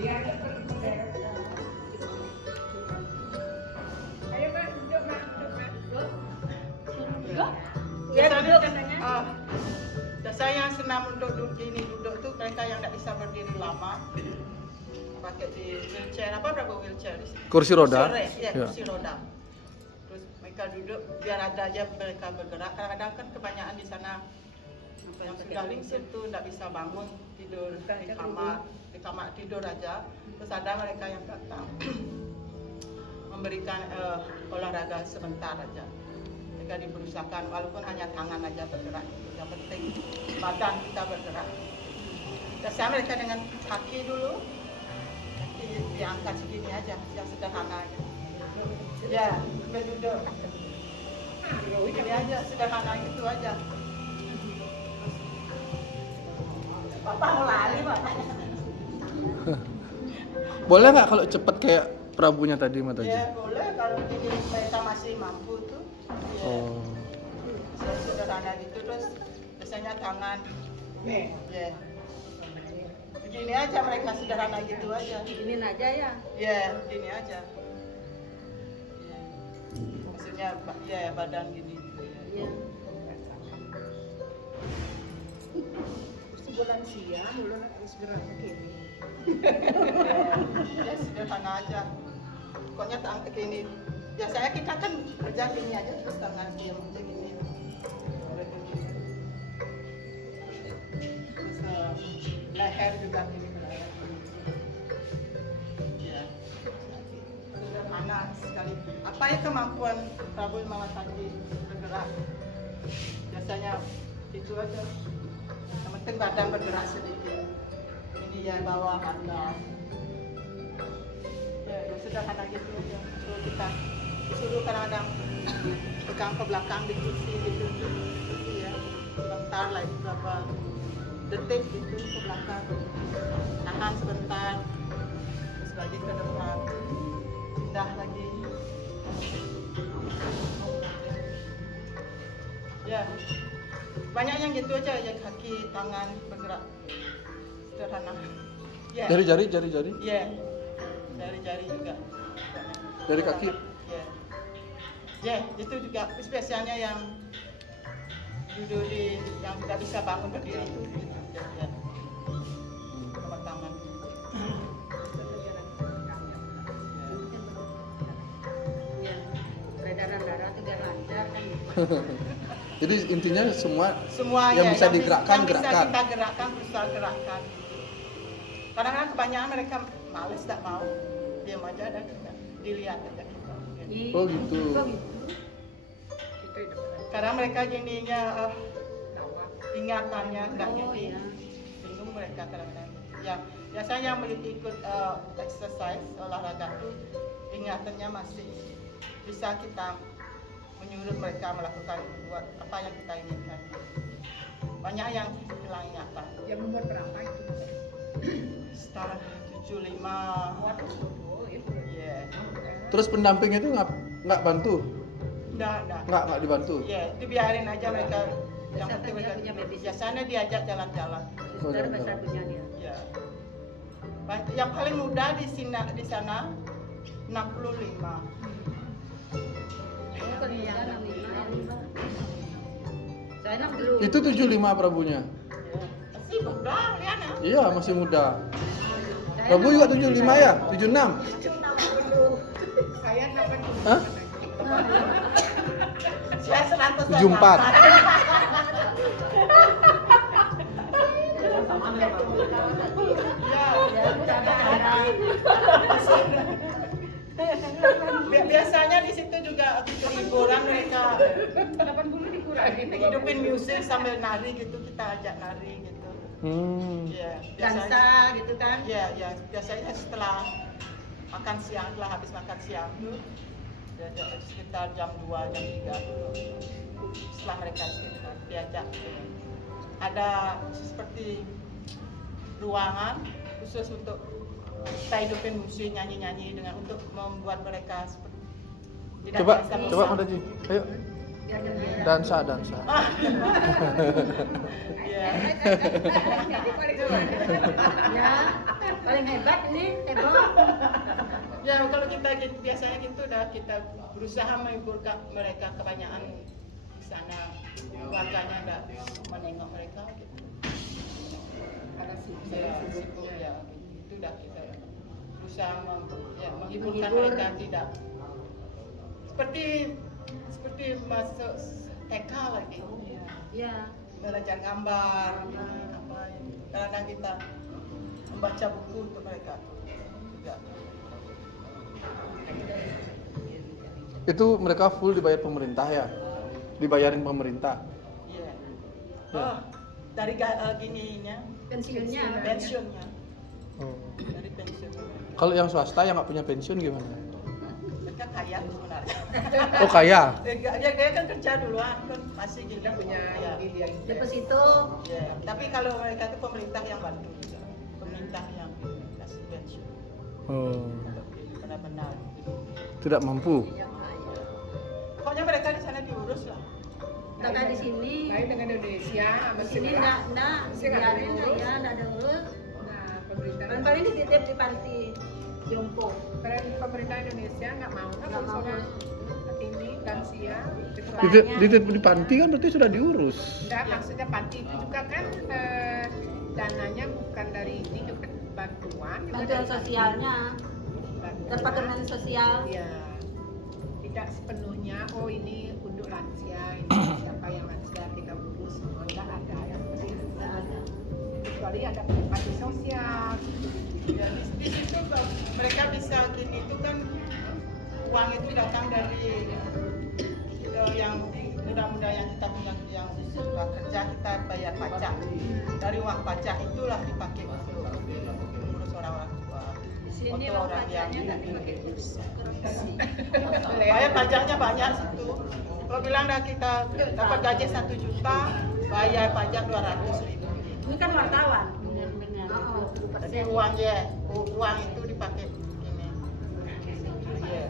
Iya, ayo Mak, duduk Mak, duduk Mak. Biasanya katanya. biasanya yang senang untuk duduk tuh mereka yang tidak bisa berdiri lama, pakai di wheelchair, apa berapa wheelchair di sini? Kursi roda. Ya, Ya. kursi roda. Terus mereka duduk biar ada aja mereka bergerak. Kadang-kadang kan kebanyakan di sana yang sudah lingsir tuh tidak bisa bangun, tidur di kamar tidur aja. Terus ada mereka yang datang memberikan olahraga sebentar aja. Mereka diberusakan walaupun hanya tangan aja bergerak. Yang penting badan kita bergerak. Biasanya mereka dengan kaki dulu, kaki diangkat segini aja, yang sederhana aja. Ya, sampai duduk. Ini aja sederhana itu aja. Papa mau lali, Pak. Boleh nggak kalau cepet kayak Prabunya tadi Mataji? Ya boleh kalau ini mereka masih mampu tuh. Ya. Oh. Sederhana gitu terus biasanya tangan. Ya. Begini aja mereka sederhana gitu aja. Ini aja ya. Ya, gini aja. Ya. Maksudnya ya badan gini. Iya. Sebulan siang, bulan harus geraknya gini. Ya sederhana aja. Pokoknya tangan gini. Biasanya kita kan kerja gini aja terus tangan diam aja gini. Terus leher juga gini. Ya. Sederhana sekali. Apa ya kemampuan Prabu Mawataji bergerak? Biasanya itu aja. Yang penting badan bergerak sedikit. Ini ya bawah anda. Ya sederhana gitu aja. Terus kita disuruh kadang-kadang pegang ke belakang di kursi gitu. Ya. Sebentar lagi berapa detik gitu ke belakang. Tahan sebentar. Terus lagi ke depan. Pindah lagi. Ya. Banyak yang gitu aja ya, kaki, tangan bergerak sederhana. Ya. Jari-jari. Ya. Jari-jari juga. Dari kaki. Ya. Ya, itu juga biasanya yang duduk di yang tidak bisa bangun berdiri itu gitu. Ya. Sama tangan. Iya. Peredaran darah itu biar lancar kan. Jadi intinya semua Semua yang ya, bisa digerakkan, yang gerakkan. bisa kita gerakkan, berusaha gerakkan. Kadang-kadang kebanyakan mereka males, tak mau, diam aja dan kita dilihat aja kita. Oh gitu. Kadang mereka jadinya ingatannya nggak Oh, jadi, iya. bingung mereka kadang-kadang. Ya biasanya yang ikut exercise olahraga tuh ingatannya masih bisa kita menyuruh mereka melakukan buat apa yang kita inginkan. Banyak yang hilang ingatan. Yang umur berapa itu? Sekitar 75. Oh, itu. Ya. Terus pendamping itu nggak bantu? Enggak. Nggak dibantu? Ya, dibiarin aja mereka. Yang Biasanya penting mereka punya baby. biasanya diajak jalan-jalan. Saudara besar punya dia. Ya. Yang paling muda di sana 65. Oh, kerja 65. Saya nak dulu. Itu 75 Prabunya. Ya. Masih muda, Liana. Iya, masih muda. Saya Prabu juga 75 ya? 76? Saya 80. Hah? Saya 100. 74. Ya. Ya, bercanda. Biasanya di situ juga hiburan mereka 80 dikurangi. hidupin musik sambil nari gitu, kita ajak nari gitu. Ya, Dansa gitu kan. Ya, biasanya setelah makan siang, setelah habis makan siang tuh sekitar jam 2, jam 3 tuh setelah mereka istirahat diajak. Ada seperti ruangan khusus untuk kita hidupin musik, nyanyi-nyanyi dengan untuk membuat mereka seperti tidak Coba biasa Mataji. Ayo. Dansa. Ya. Ya, paling hebat ini heboh. Ya kalau kita gitu, biasanya gitu udah kita berusaha menghiburkan mereka, kebanyakan di sana keluarganya nggak menengok mereka gitu. Karena sibuk ya, itu udah kita berusaha menghiburkan mereka, tidak seperti masuk TK lagi. Ya. Belajar gambar, kadang-kadang kita membaca buku untuk mereka juga. Itu mereka full dibayar pemerintah ya? Dibayarin pemerintah? Iya. Ya. Oh, dari gininya, pensiunnya. Oh. Dari pensiun. Kalau yang swasta yang nggak punya pensiun gimana? Mereka kaya sebenarnya. Oh kaya? Dia kan kerja duluan, kan masih gini punya Deposito. ya. Tapi kalau mereka itu pemerintah yang bantu juga. Pemerintah yang kasih pensiun. Oh. Benar-benar. Tidak mampu? Pokoknya mereka di sana diurus lah. Nggak kayak di sini. Lain dengan Indonesia, Di sini nggak biarin aja, nggak ada urus. Nah, pemerintah Paling dititip di panti jompo. pemerintah Indonesia nggak mau Nggak mau. soal ini lansia. Di panti kan berarti sudah diurus. Enggak, maksudnya panti itu juga kan dananya bukan dari ini juga bantuan Bantuan sosialnya, departemen sosial. Iya. Tidak sepenuhnya ini untuk lansia, ini siapa yang lansia kita urus, enggak ada yang seperti itu. Nggak ada. Kecuali ada panti sosial. Ya, di situ mereka bisa gini itu kan uang itu datang dari yang muda-muda yang kita punya yang sudah kerja, kita bayar pajak. Dari uang pajak itulah dipakai untuk mengurus orang-orang tua. Di sini Untuk uang orang yang pajaknya nggak dipakai korupsi. bayar pajaknya banyak situ. Kalau bilang dah kita dapat gaji 1 juta, bayar pajak 200.000. Ini kan wartawan. Oh, Jadi uang itu dipakai ini. Iya.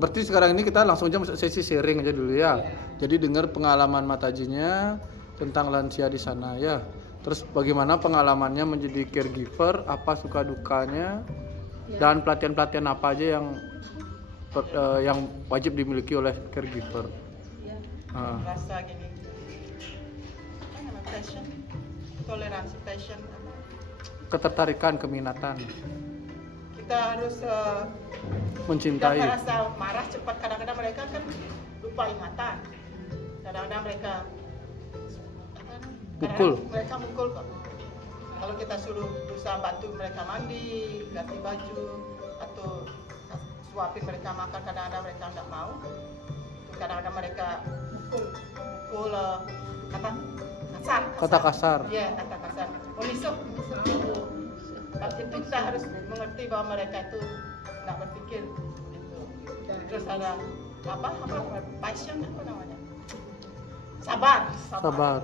Berarti sekarang ini kita langsung aja masuk sesi sharing aja dulu ya. Jadi dengar pengalaman Matajinya tentang lansia di sana ya. Terus bagaimana pengalamannya menjadi caregiver, apa suka dukanya, dan pelatihan-pelatihan apa aja yang wajib dimiliki oleh caregiver. Ya. Rasa gini. Apa namanya? Passion, toleransi, passion. Ketertarikan, keminatan, Kita harus mencintai. tidak merasa marah cepat. Kadang-kadang mereka kan lupa ingatan. Kadang-kadang mereka Pukul. Mereka mukul kok. Kalau kita suruh berusaha bantu mereka mandi, ganti baju, atau suapin mereka makan, kadang-kadang mereka nggak mau. Kadang-kadang mereka mukul kata kasar. Kata kasar. Iya, kata kasar. Menisuk. Tapi itu kita harus mengerti bahwa mereka itu nggak berpikir. Gitu. Terus ada passion apa namanya? Sabar.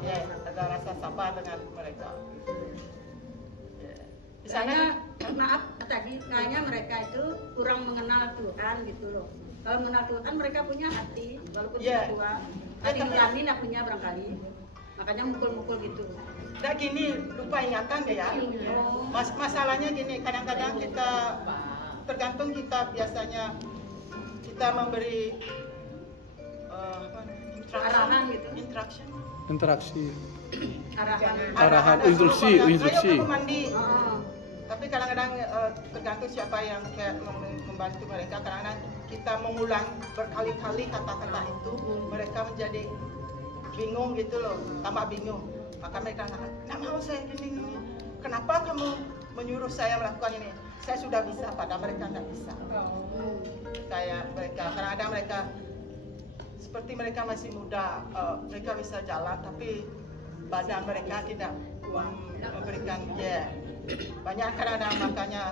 Ya, ada rasa sabar dengan mereka. Ya. Di sana Maaf tadi kayaknya mereka itu kurang mengenal Tuhan gitu loh. Kalau mengenal Tuhan mereka punya hati, walaupun Iya. sudah tua, Ya, hati tapi- nurani lah punya barangkali. Makanya mukul-mukul gitu. udah gini lupa ingatan dia. Masalahnya gini, kadang-kadang kita tergantung kita biasanya kita memberi Arahan gitu. Interaksi. Arahan. Instruksi. Ayo kamu mandi. Oh, Tapi kadang-kadang tergantung siapa yang kayak membantu mereka. Kadang-kadang kita mengulang berkali-kali kata-kata itu, mereka menjadi bingung gitu loh, tambah bingung. Maka mereka katakan, nggak mau saya gini. Kenapa kamu menyuruh saya melakukan ini? Saya sudah bisa, padahal mereka nggak bisa. Kayak mereka, kadang-kadang mereka seperti mereka masih muda, mereka bisa jalan, tapi badan mereka tidak memberikan banyak kadang-kadang makanya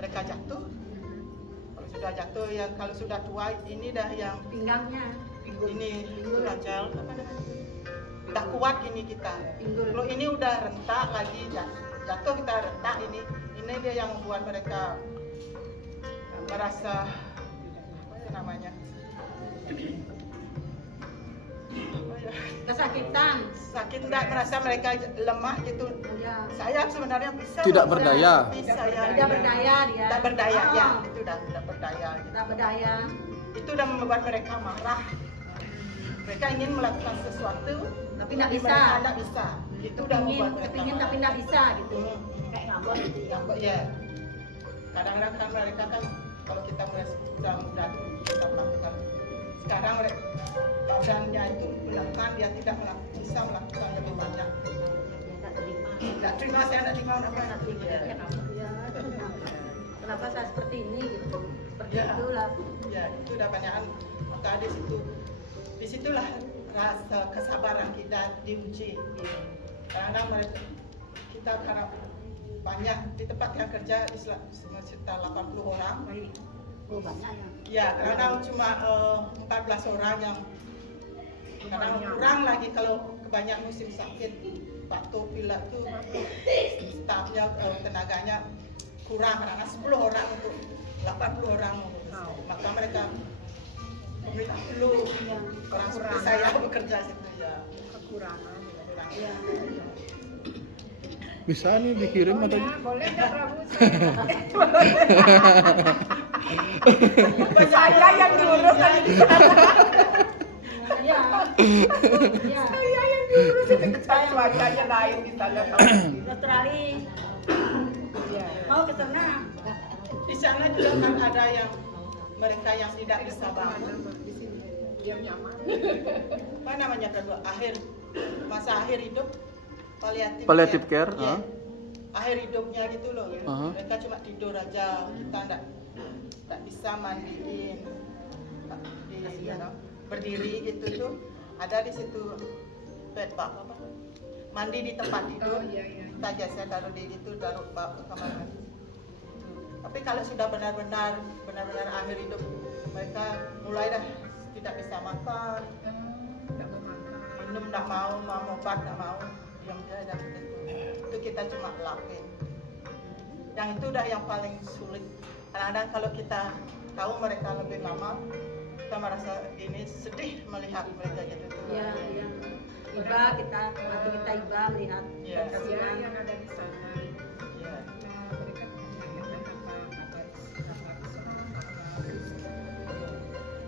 mereka jatuh. Kalau sudah jatuh ya, kalau sudah tua ini dah yang pinggangnya. ini rajal apa namanya? Udah kuat gini kita. Pinggul. Kalau ini udah rentak lagi jatuh kita rentak ini dia yang membuat mereka merasa namanya? Apa ya? Kesakitan. Sakit enggak, merasa mereka lemah gitu. Ya. Saya sebenarnya bisa. Tidak Mas. berdaya. Bisa ya. Tidak berdaya dia. Tidak berdaya ya. Ah, Itu udah tidak berdaya. Gitu. tidak berdaya. Itu udah membuat mereka marah. Mereka ingin melakukan sesuatu, Tapi tidak bisa. mereka tidak bisa. Itu udah membuat mereka Kepingin tapi marah. tidak bisa gitu. Kayak ngambek gitu ya. Ngambek ya. Kadang-kadang kan mereka kan kalau kita udah kita melakukan sekarang mereka badannya itu menekan, dia tidak bisa melakukan lebih banyak. Tidak terima, saya tidak terima apa Ya, kenapa saya seperti ini gitu. Seperti Ya. itulah. Ya, itu udah banyakan. Maka disitulah rasa kesabaran kita diuji. Karena mereka kita karena banyak di tempat yang kerja di sekitar 80 orang. Oh, banyak ya. Ya, kadang cuma 14 orang yang kadang kurang lagi kalau kebanyakan musim sakit. Pak Topila tuh stafnya tenaganya kurang karena 10 orang untuk 80 orang. Maka mereka perlu orang seperti saya bekerja situ ya. Kekurangan. Ya. Bisa nih dikirim Oh atau ya, boleh nggak Prabu? Saya yang diurus tadi di sana. Ya. Ya. Saya yang diurus itu saya wajahnya lain di sana. Dokter Ali Iya. mau ke sana. Di sana juga kan ada yang mereka yang tidak bisa bangun. Di sini biar nyaman. Apa namanya kedua masa akhir hidup Palliative care, Iya. Akhir hidupnya gitu loh. Mereka cuma tidur aja, kita enggak bisa mandiin, berdiri gitu tuh. Ada di situ bed apa? Mandi di tempat tidur. Oh, iya, iya. Kita biasa taruh di itu, taruh ke kamar mandi. Tapi kalau sudah benar-benar akhir hidup, mereka mulai dah tidak bisa makan, Nggak mau makan. minum tidak mau obat tidak mau, diam aja gitu. Itu kita cuma lakuin. Yang itu udah yang paling sulit. Kadang-kadang kalau kita tahu mereka lebih lama, kita merasa ini sedih melihat mereka gitu. Ya, ya. Iba kita nanti kita iba melihat Iya. kasihan. Yang ada di sana. Iya. Mereka menanyakan apa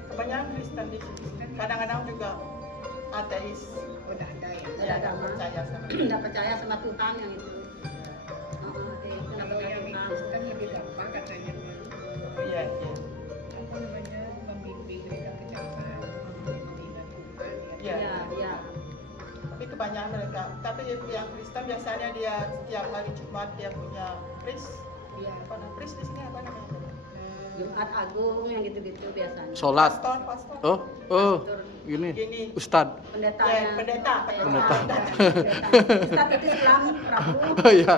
Kebanyakan Kristen di sini. Kadang-kadang juga ateis. udah ada ya. Ada Ya, agama. percaya sama. Tidak percaya sama Tuhan yang itu. Tidak Kalau percaya yang Tuhan. Kristen lebih gampang katanya Oh iya, iya. apa namanya membimbing mereka ke jalan dengan Tuhan Iya. Ya, ya. Tapi kebanyakan mereka, tapi yang Kristen biasanya dia setiap hari Jumat dia punya pris. Iya. Apa namanya? Pris di sini apa namanya? Jumat Agung yang gitu-gitu biasanya. sholat. Pastor. Oh, gini. Gini. Ustad. Pendeta. Ya, pendeta. Pendeta. Ustaz itu Islam, Prabu. Oh iya.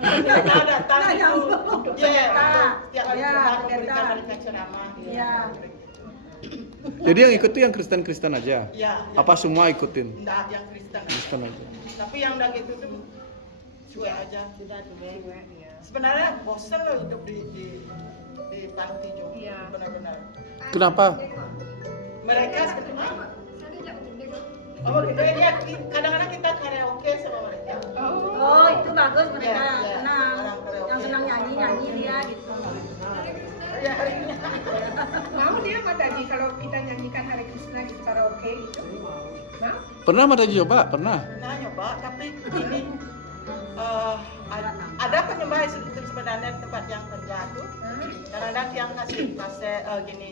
Pendeta datang Nah, itu. nyambung. Iya, Pendeta. setiap hari Ya, Jumat pendeta. memberikan mereka ceramah. Iya. Jadi yang ikut tuh yang Kristen-Kristen aja. Iya. Apa semua ikutin? Enggak, yang Kristen. Kristen aja. Tapi yang udah gitu tuh cuek aja. Sudah cuek. ya. Sebenarnya bosan loh hidup di panti Jo. Iya. Benar-benar. Kenapa? Mereka sebenarnya oh gitu ya, kadang-kadang kita karaoke sama mereka. Oh, itu bagus mereka Iya, iya. senang. Orang karaoke. Yang senang nyanyi dia gitu. Ya, Mau dia Mbak Taji kalau kita nyanyikan Hari Krishna di karaoke gitu? Mau? Pernah Mbak Taji coba? Pernah. nah nyoba tapi ini ada penyembah itu sebenarnya di tempat yang kerja tuh. Kadang-kadang yang kasih gini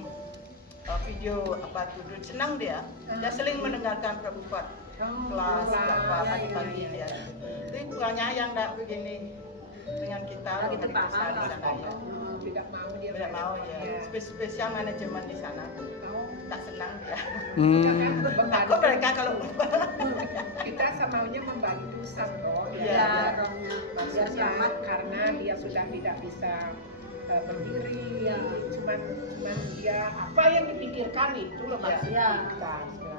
video apa tuh senang dia sering mendengarkan Prabhupada kelas apa pagi-pagi dia itu bukannya yang enggak begini dengan kita Kita di paham. sana ya. Tidak mau dia. Tidak mau ya spesial manajemen di sana tak senang dia takut mereka kalau Kita samaunya membantu Sandro Iya, Ya, iya. rohnya. Biar maksudnya selamat. karena dia sudah tidak bisa berdiri, Iya. cuman dia apa yang dipikirkan itu loh Iya. maksudnya kita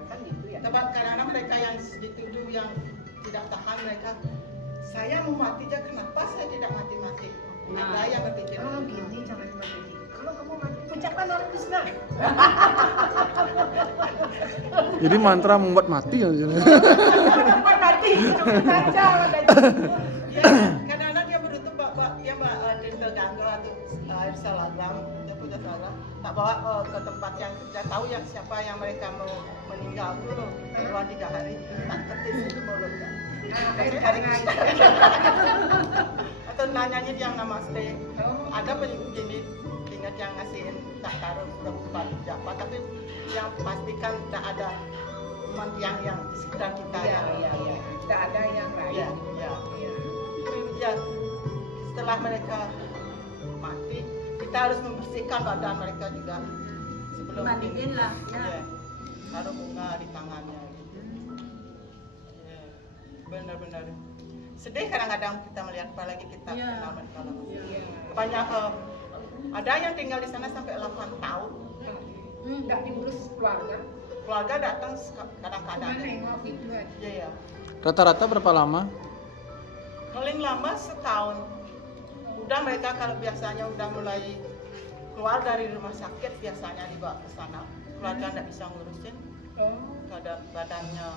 kan gitu ya. Tapi kadang-kadang mereka yang dituduh yang tidak tahan mereka saya mau mati aja kenapa saya tidak mati-mati Ada yang berpikir Oh gini caranya mati. Kalau kamu mati, ucapkan Hare Krishna. Jadi mantra membuat mati ya. Ucapkan mati, cukup baca. ya, kadang-kadang dia berutuh dia terganggu atau air salagram, dia punya salagram, tak bawa ke tempat yang kerja, tahu yang siapa yang mereka mau meninggal dulu, keluar 3 hari, tak ketis itu mulutnya. Hari atau nanyanya yang namaste. Ada begini, ingat yang ngasihin tak taruh sudah buka japa, tapi yang pastikan tak ada umat yang di sekitar kita Iya. Tidak ada yang lain. ya. Ya, setelah mereka mati, kita harus membersihkan badan mereka juga sebelum Mandiin lah, ya. Ya, taruh bunga di tangannya. Gitu. Ya, benar-benar sedih kadang-kadang kita melihat, apalagi kita Ya. kenal mereka lama. Iya. Banyak ada yang tinggal di sana sampai 8 tahun. Tidak diurus keluarga. Keluarga datang kadang-kadang. Cuma nengok gitu aja. Iya, ya. Rata-rata berapa lama? Paling lama setahun. Udah mereka kalau biasanya udah mulai keluar dari rumah sakit, biasanya dibawa ke sana. Keluarga nggak bisa ngurusin, Oh. kadang badannya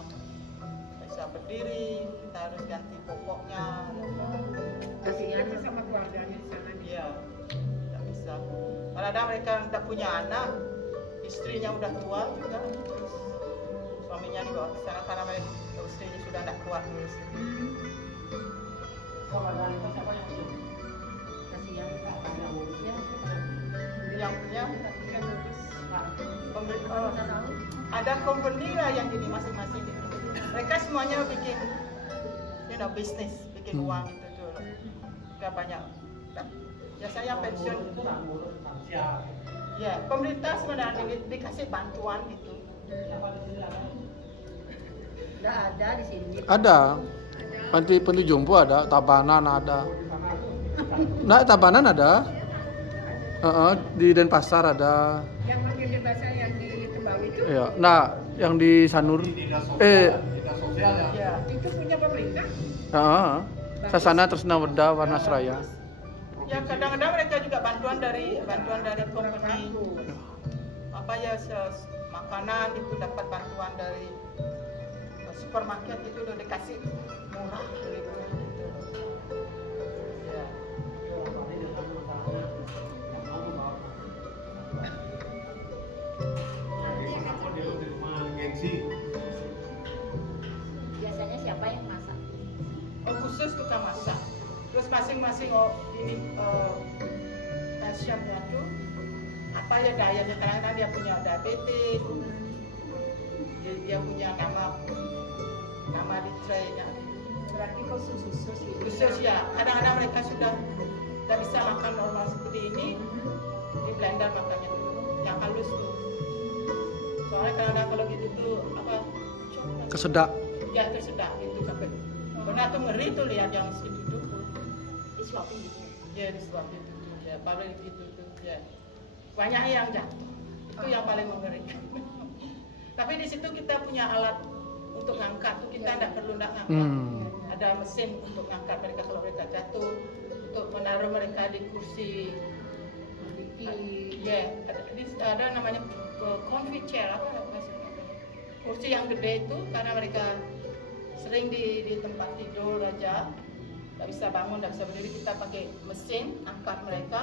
nggak bisa berdiri, kita harus ganti popoknya. Kasihan sama keluarganya di sana. Iya, nggak bisa. Kadang mereka nggak punya anak, istrinya udah tua juga, terus suaminya dibawa ke sana karena mereka istrinya sudah nggak kuat ngurusin. Kasihan. Ya. Yang punya Kasihan terus. Kita tahu. ada company lah yang jadi masing-masing gitu. Mereka semuanya bikin bisnis, bikin uang gitu tuh. Gak banyak. Biasanya pensiun ya, pemerintah sebenarnya dikasih bantuan gitu. Nggak ada di sini. Ada. Panti jompo ada, Tabanan ada. Nah, Tabanan ada. Di Denpasar ada. Yang makin dewasa yang di Tembang itu, Iya. Nah, yang di Sanur Ya. itu punya pemerintah. Sasana Tresna Werda Warna Seraya. Ya kadang-kadang mereka juga bantuan dari company. Apa ya makanan itu dapat bantuan dari supermarket itu udah dikasih murah beli murah gitu. Ya. Biasanya siapa yang masak? Khusus tukang masak. Terus masing-masing ini pasiennya tuh apa ya dayanya, kadang-kadang dia punya diabetes, dia punya nama di tray-nya. Berarti khusus gitu. Khusus ya, kadang-kadang mereka sudah tidak bisa makan normal seperti ini, di blender makannya dulu, yang halus tuh. Soalnya kadang-kadang kalau gitu tuh apa? Kesedak. Ya tersedak gitu sampai. Pernah tuh ngeri tuh lihat yang situ tuh. Disuapin gitu. Ya disuapin tuh, ya paling gitu tuh, ya. Banyak yang jatuh, itu yang paling mengerikan. Tapi di situ kita punya alat untuk ngangkat tuh, kita tidak perlu ngangkat. Ada mesin untuk ngangkat mereka kalau mereka jatuh, untuk menaruh mereka di kursi. Ya, ada namanya comfy chair apa maksudnya? Kursi yang gede itu karena mereka sering di tempat tidur aja, nggak bisa bangun, nggak bisa berdiri, kita pakai mesin angkat mereka,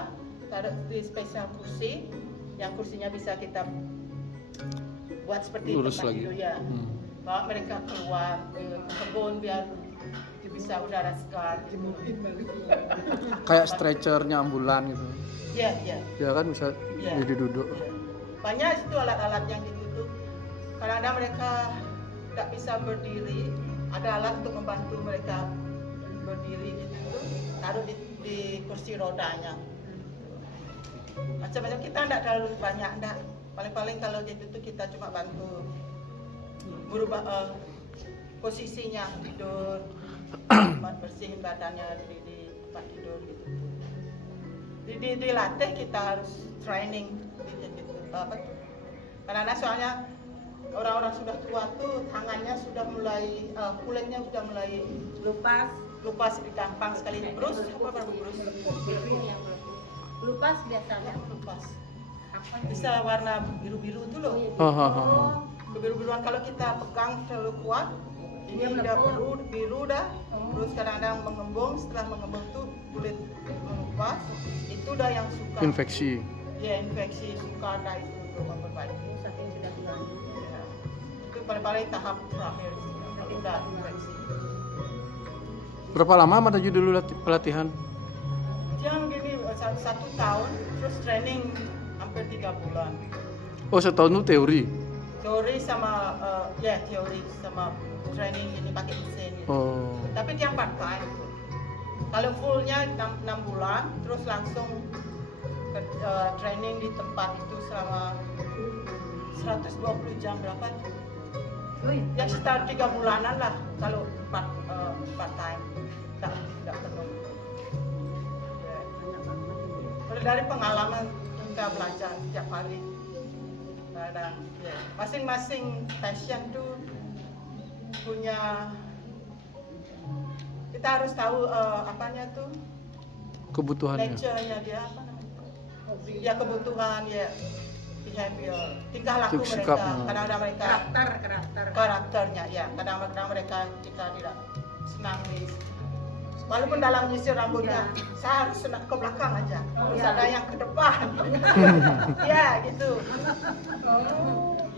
taruh di spesial kursi, yang kursinya bisa kita buat seperti Lurus tempat lagi. tidur ya. Bawa mereka keluar ke kebun biar bisa udara segar. Kayak stretchernya ambulan gitu. Ya, ya. Ya kan bisa Ya. jadi duduk. Banyak itu alat-alat yang gitu tuh. Kadang-kadang mereka nggak bisa berdiri, ada alat untuk membantu mereka berdiri gitu tuh. Taruh di kursi rodanya. Macam-macam, kita nggak terlalu banyak, nggak. Paling-paling kalau gitu tuh kita cuma bantu berubah posisinya tidur, bersihin badannya di tempat tidur gitu. Dilatih, kita harus training gitu, apa tuh? Karena soalnya orang-orang sudah tua tuh tangannya sudah mulai kulitnya sudah mulai Lupas. lupa sih gampang sekali. Brus apa baru brus? Lupas biasanya. Lupas. Bisa warna biru-biru itu loh. Oh. Kebiru-biruan kalau kita pegang terlalu kuat, ini udah biru dah. Terus kadang-kadang mengembung, setelah mengembung tuh kulit mengupas. Itu dah yang suka. Infeksi. Ya, infeksi suka dah itu untuk memperbaiki. Saking sudah bilang. Ya. Itu paling-paling tahap terakhir sih. Kalau udah infeksi. Berapa lama Mataji dulu pelatihan? Yang gini 1 tahun, terus training hampir 3 bulan. Oh, setahun itu teori. Teori sama teori sama training ini pakai mesin. Gitu. Oh. Tapi dia part time. Kalau fullnya 6 bulan, terus langsung training di tempat itu selama 120 jam berapa? Ya sekitar 3 bulanan lah kalau part time. Tidak penuh. Ya. Kalau dari pengalaman kita belajar setiap hari. Dan ya, masing-masing passion tuh punya, kita harus tahu apanya tuh Kebutuhannya. nature-nya dia apa namanya? Ya kebutuhan ya, behavior, tingkah laku mereka. Sikapnya. Kadang-kadang mereka karakternya ya, kadang-kadang mereka kita tidak senang di, walaupun dalam nyisir rambutnya saya harus senang ke belakang aja, terus ada yang ke depan. Ya gitu.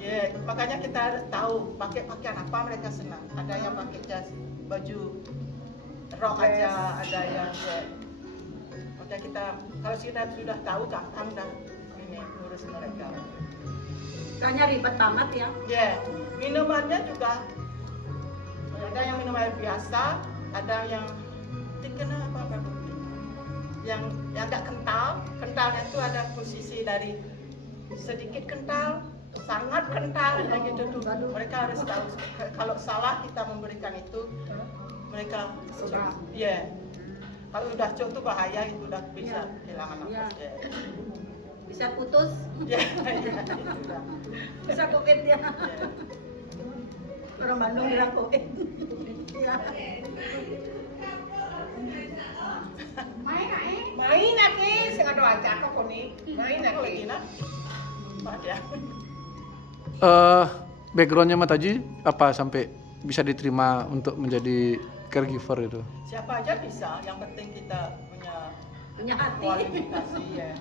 Ya, makanya kita harus tahu pakai pakaian apa mereka senang. Ada yang pakai jas, baju rok aja, ada yang ya. Makanya kita kalau kita sudah tahu gampang dah ini ngurus mereka. Kayaknya ribet banget ya. Ya, minumannya juga ada yang minum air biasa, ada yang dikena apa yang agak kental. Kentalnya itu ada posisi dari sedikit kental, sangat kental, kayak gitu tuh. Mereka harus tahu kalau salah kita memberikan itu, mereka ya. Kalau udah cok itu bahaya, itu udah bisa kehilangan nafas. Ya. Bisa putus, Ya, itu dah. bisa covid ya. Orang Bandung bilang covid. Ya. Main lagi, sing ada aja kok koni. Main Apa lagi lagi. nak? Ada. Backgroundnya Mataji apa sampai bisa diterima untuk menjadi caregiver itu? Siapa aja bisa, yang penting kita Punya hati, kualifikasi ya.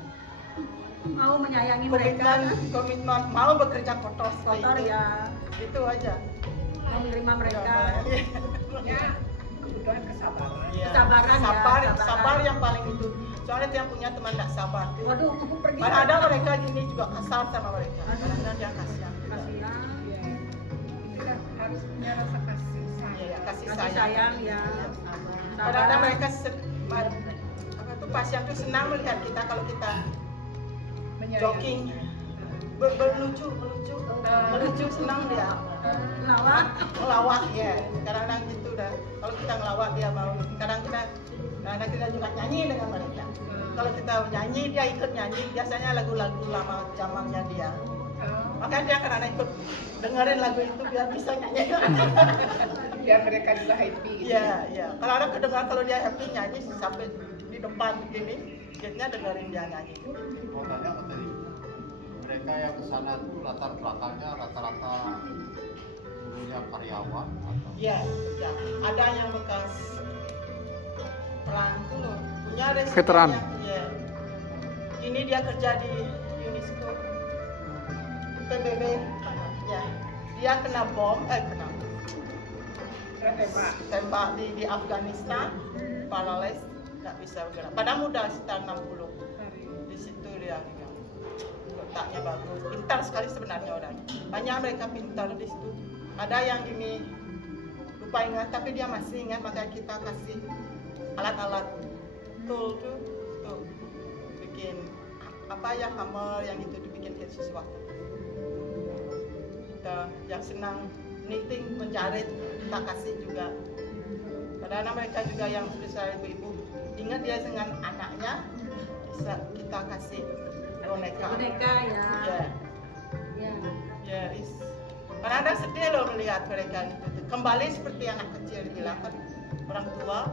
mau menyayangi mereka, Komitmen mau bekerja kotor sekali kotor itu. ya, Itu aja. mau menerima mereka. Ya, kebutuhan kesabaran. Iya. Kesabaran ya, sabar, kesabaran. sabar yang paling itu. Soalnya dia punya teman tidak sabar. Waduh, pergi. Kadang ada mereka gini juga kasar sama mereka. Kadang-kadang dia kasihan. Kasihan. Ya. Kita harus punya rasa kasih sayang. Iya, kasih Kasih sayang ya. Kadang-kadang mereka apa tuh pasien tuh senang melihat kita kalau kita Menyayangi. jogging, melucu senang dia. Lawak. Ngelawak ya, kadang-kadang gitu dah. Kalau kita ngelawak dia mau. Kadang-kadang kita juga nyanyi dengan mereka. Kalau kita nyanyi dia ikut nyanyi. Biasanya lagu-lagu lama zamannya dia. Makanya dia kadang-kadang ikut dengerin lagu itu biar bisa nyanyi. Biar mereka juga happy. Gitu. Iya, iya. Kalau ada kedengar kalau dia happy nyanyi sampai di depan begini, jadinya dengerin dia nyanyi. Mau tanya Kak tadi, mereka yang kesana tuh latar belakangnya rata-rata dulunya karyawan atau Iya, ya. Ada yang bekas perang tuh loh, punya resiko Veteran. Iya. Ini dia kerja di UNESCO, PBB, ya. Dia kena bom, tembak di Afghanistan, paralyzed, nggak bisa bergerak. Padahal muda sekitar 60. Di situ dia otaknya bagus, pintar sekali sebenarnya orang. Banyak mereka pintar di situ. Ada yang ini lupa ingat, tapi dia masih ingat, maka kita kasih alat-alat tool tuh bikin apa ya, hammer yang itu dibikin kayak sesuatu. Kita yang senang knitting, menjahit, kita kasih juga. Kadang-kadang mereka juga yang spesial ibu-ibu ingat dia dengan anaknya, bisa kita kasih boneka. Boneka ya. Ya, Ya. ya, kadang-kadang sedih loh melihat mereka gitu. Kembali seperti anak kecil bilang kan, orang tua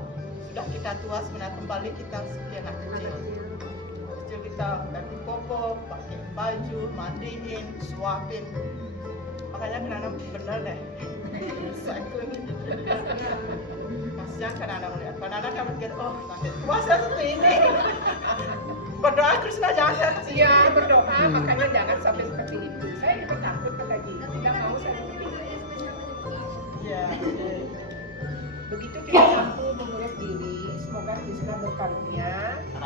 sudah kita tua sebenarnya kembali kita seperti anak kecil. Kecil kita ganti popok, pakai baju, mandiin, suapin. Makanya kadang bener deh. Sakun. Kasihan kadang-kadang melihat. Kadang-kadang kan mikir, oh nanti tua saya seperti ini. Berdoa terus lah jangan saya kasih. Iya berdoa, makanya jangan sampai seperti itu. Saya juga takut lagi, tidak mau saya seperti itu. Iya. Begitu kita mampu mengurus diri, semoga Krishna berkarunia.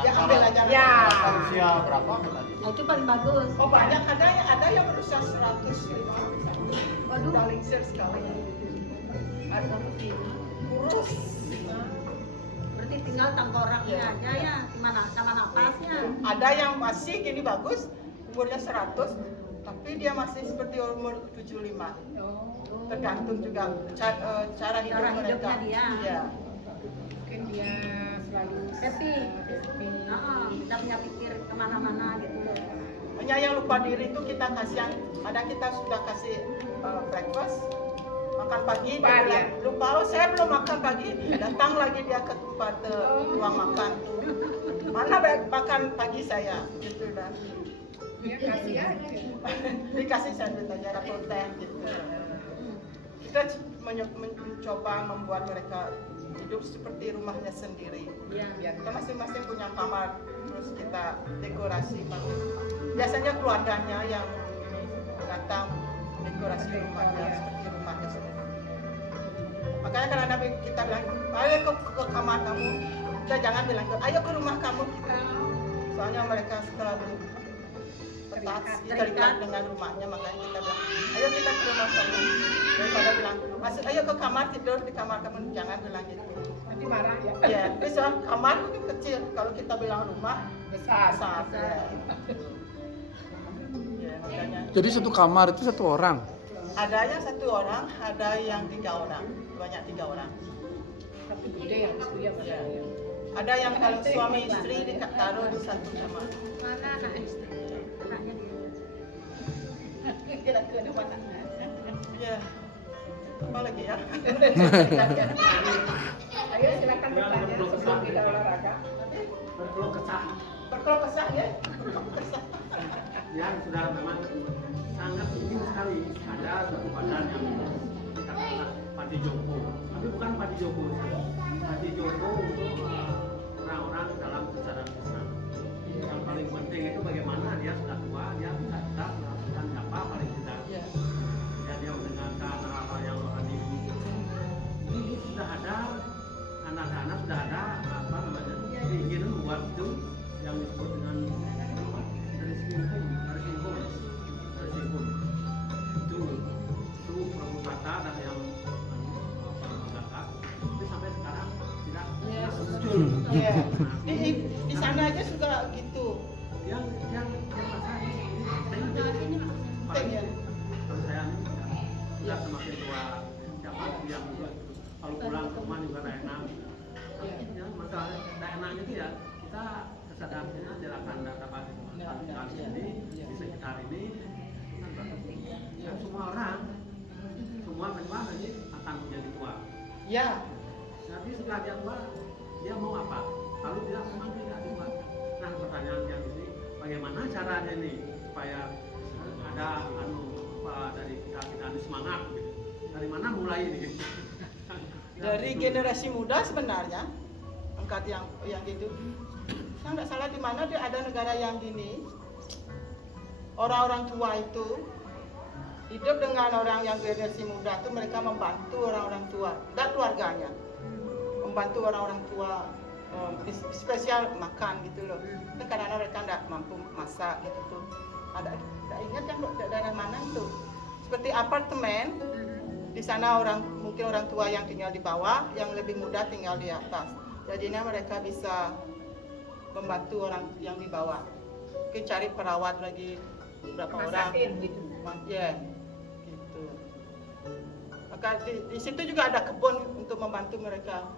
Ya ambil aja. Ya. Anak usia berapa tadi? Nah, itu paling bagus. Oh banyak ada yang berusia 105 Waduh. udah lengser sekali. Ada kurus. Berarti tinggal tengkoraknya Iya. aja ya, gimana sama napasnya. Ada yang masih gini bagus, umurnya 100, tapi dia masih seperti umur 75. Tergantung juga cara hidup Cara mereka. hidupnya dia. Iya. Mungkin dia selalu Happy. happy. Kita punya pikir kemana-mana gitu loh. Hanya yang lupa diri itu kita kasihan. Ada kita sudah kasih breakfast, makan pagi, dia Lupa bilang, dia. lupa, oh saya belum makan pagi, datang lagi dia ke tempat ruang makan tuh. Mana makan pagi saya, gitu dah. Ya kasihan. Dikasih sandwich aja atau teh gitu. Kita mencoba membuat mereka hidup seperti rumahnya sendiri. Iya. Biar Kita masing-masing punya kamar, terus kita dekorasi. Biasanya keluarganya yang datang dekorasi rumahnya seperti rumahnya sendiri. Makanya kadang-kadang kita bilang, ayo ke kamar kamu. Kita jangan bilang, ayo ke rumah kamu. Soalnya mereka selalu terikat dengan rumahnya, makanya kita bilang, ayo kita ke rumah kamu. Daripada bilang, masuk ayo ke kamar, tidur di kamar kamu, jangan bilang gitu. nanti marah ya. Ya, soal kamar mungkin kecil, kalau kita bilang rumah Besar. besar. Ya, makanya Jadi satu kamar itu satu orang. ada yang satu orang, ada yang 3 orang, banyak 3 orang. Tapi gede ya, itu ya. Ya. Ada yang kalau suami istri ditaruh di satu kamar. Mana anak istri? Anaknya dia. Kira-kira mana? Ya. Apa lagi ya? Ayo silakan bertanya sebelum kita olahraga. berkeluh kesah Berkeluh kesah ya? Berkeluh kesah. yang sudah memang sangat ingin sekali ada suatu badan yang kita katakan Pati Jompo, tapi bukan Pati Jompo, Pati Jompo untuk orang-orang dalam ajaran Islam. Yang paling penting itu bagaimana dia sudah tua, dia bisa melakukan apa paling tidak. Ya. Ya, dia mendengarkan hal-hal yang rohani. Ini sudah ada anak-anak sudah ada apa namanya keinginan membuat itu yang disebut dengan Resingkum itu perbuatan dan yang menggagap, tapi sampai sekarang tidak muncul. Ya. Di sana aja suka gitu. Yang masa ini penting Penting ya. kalau saya sudah semakin tua, siapa yang kalau pulang ke rumah juga tidak enak. Ya, masalah tidak enaknya itu ya kita kesadarannya akan dapat di sini di sekitar ini kan semua orang semua memang ini akan menjadi tua. Ya. Tapi setelah dia tua dia mau apa? Kalau dia memang tidak tua. Nah pertanyaan yang ini bagaimana caranya nih supaya ada dari kita ini semangat gitu. Dari mana mulai ini? Dari generasi muda sebenarnya angkat yang gitu. Saya nggak salah di mana dia ada negara yang gini. Orang-orang tua itu hidup dengan orang yang generasi muda itu mereka membantu orang-orang tua dan keluarganya, membantu orang-orang tua spesial makan gitu loh. Kan kadang-kadang mereka nggak mampu masak gitu tuh. Ada ingat yang daerah mana itu? Seperti apartemen. Di sana mungkin orang tua yang tinggal di bawah, yang lebih muda tinggal di atas. Jadinya mereka bisa membantu orang yang di bawah. Mungkin cari perawat lagi berapa orang. Masakin gitu. Ya, gitu. Maka di situ juga ada kebun untuk membantu mereka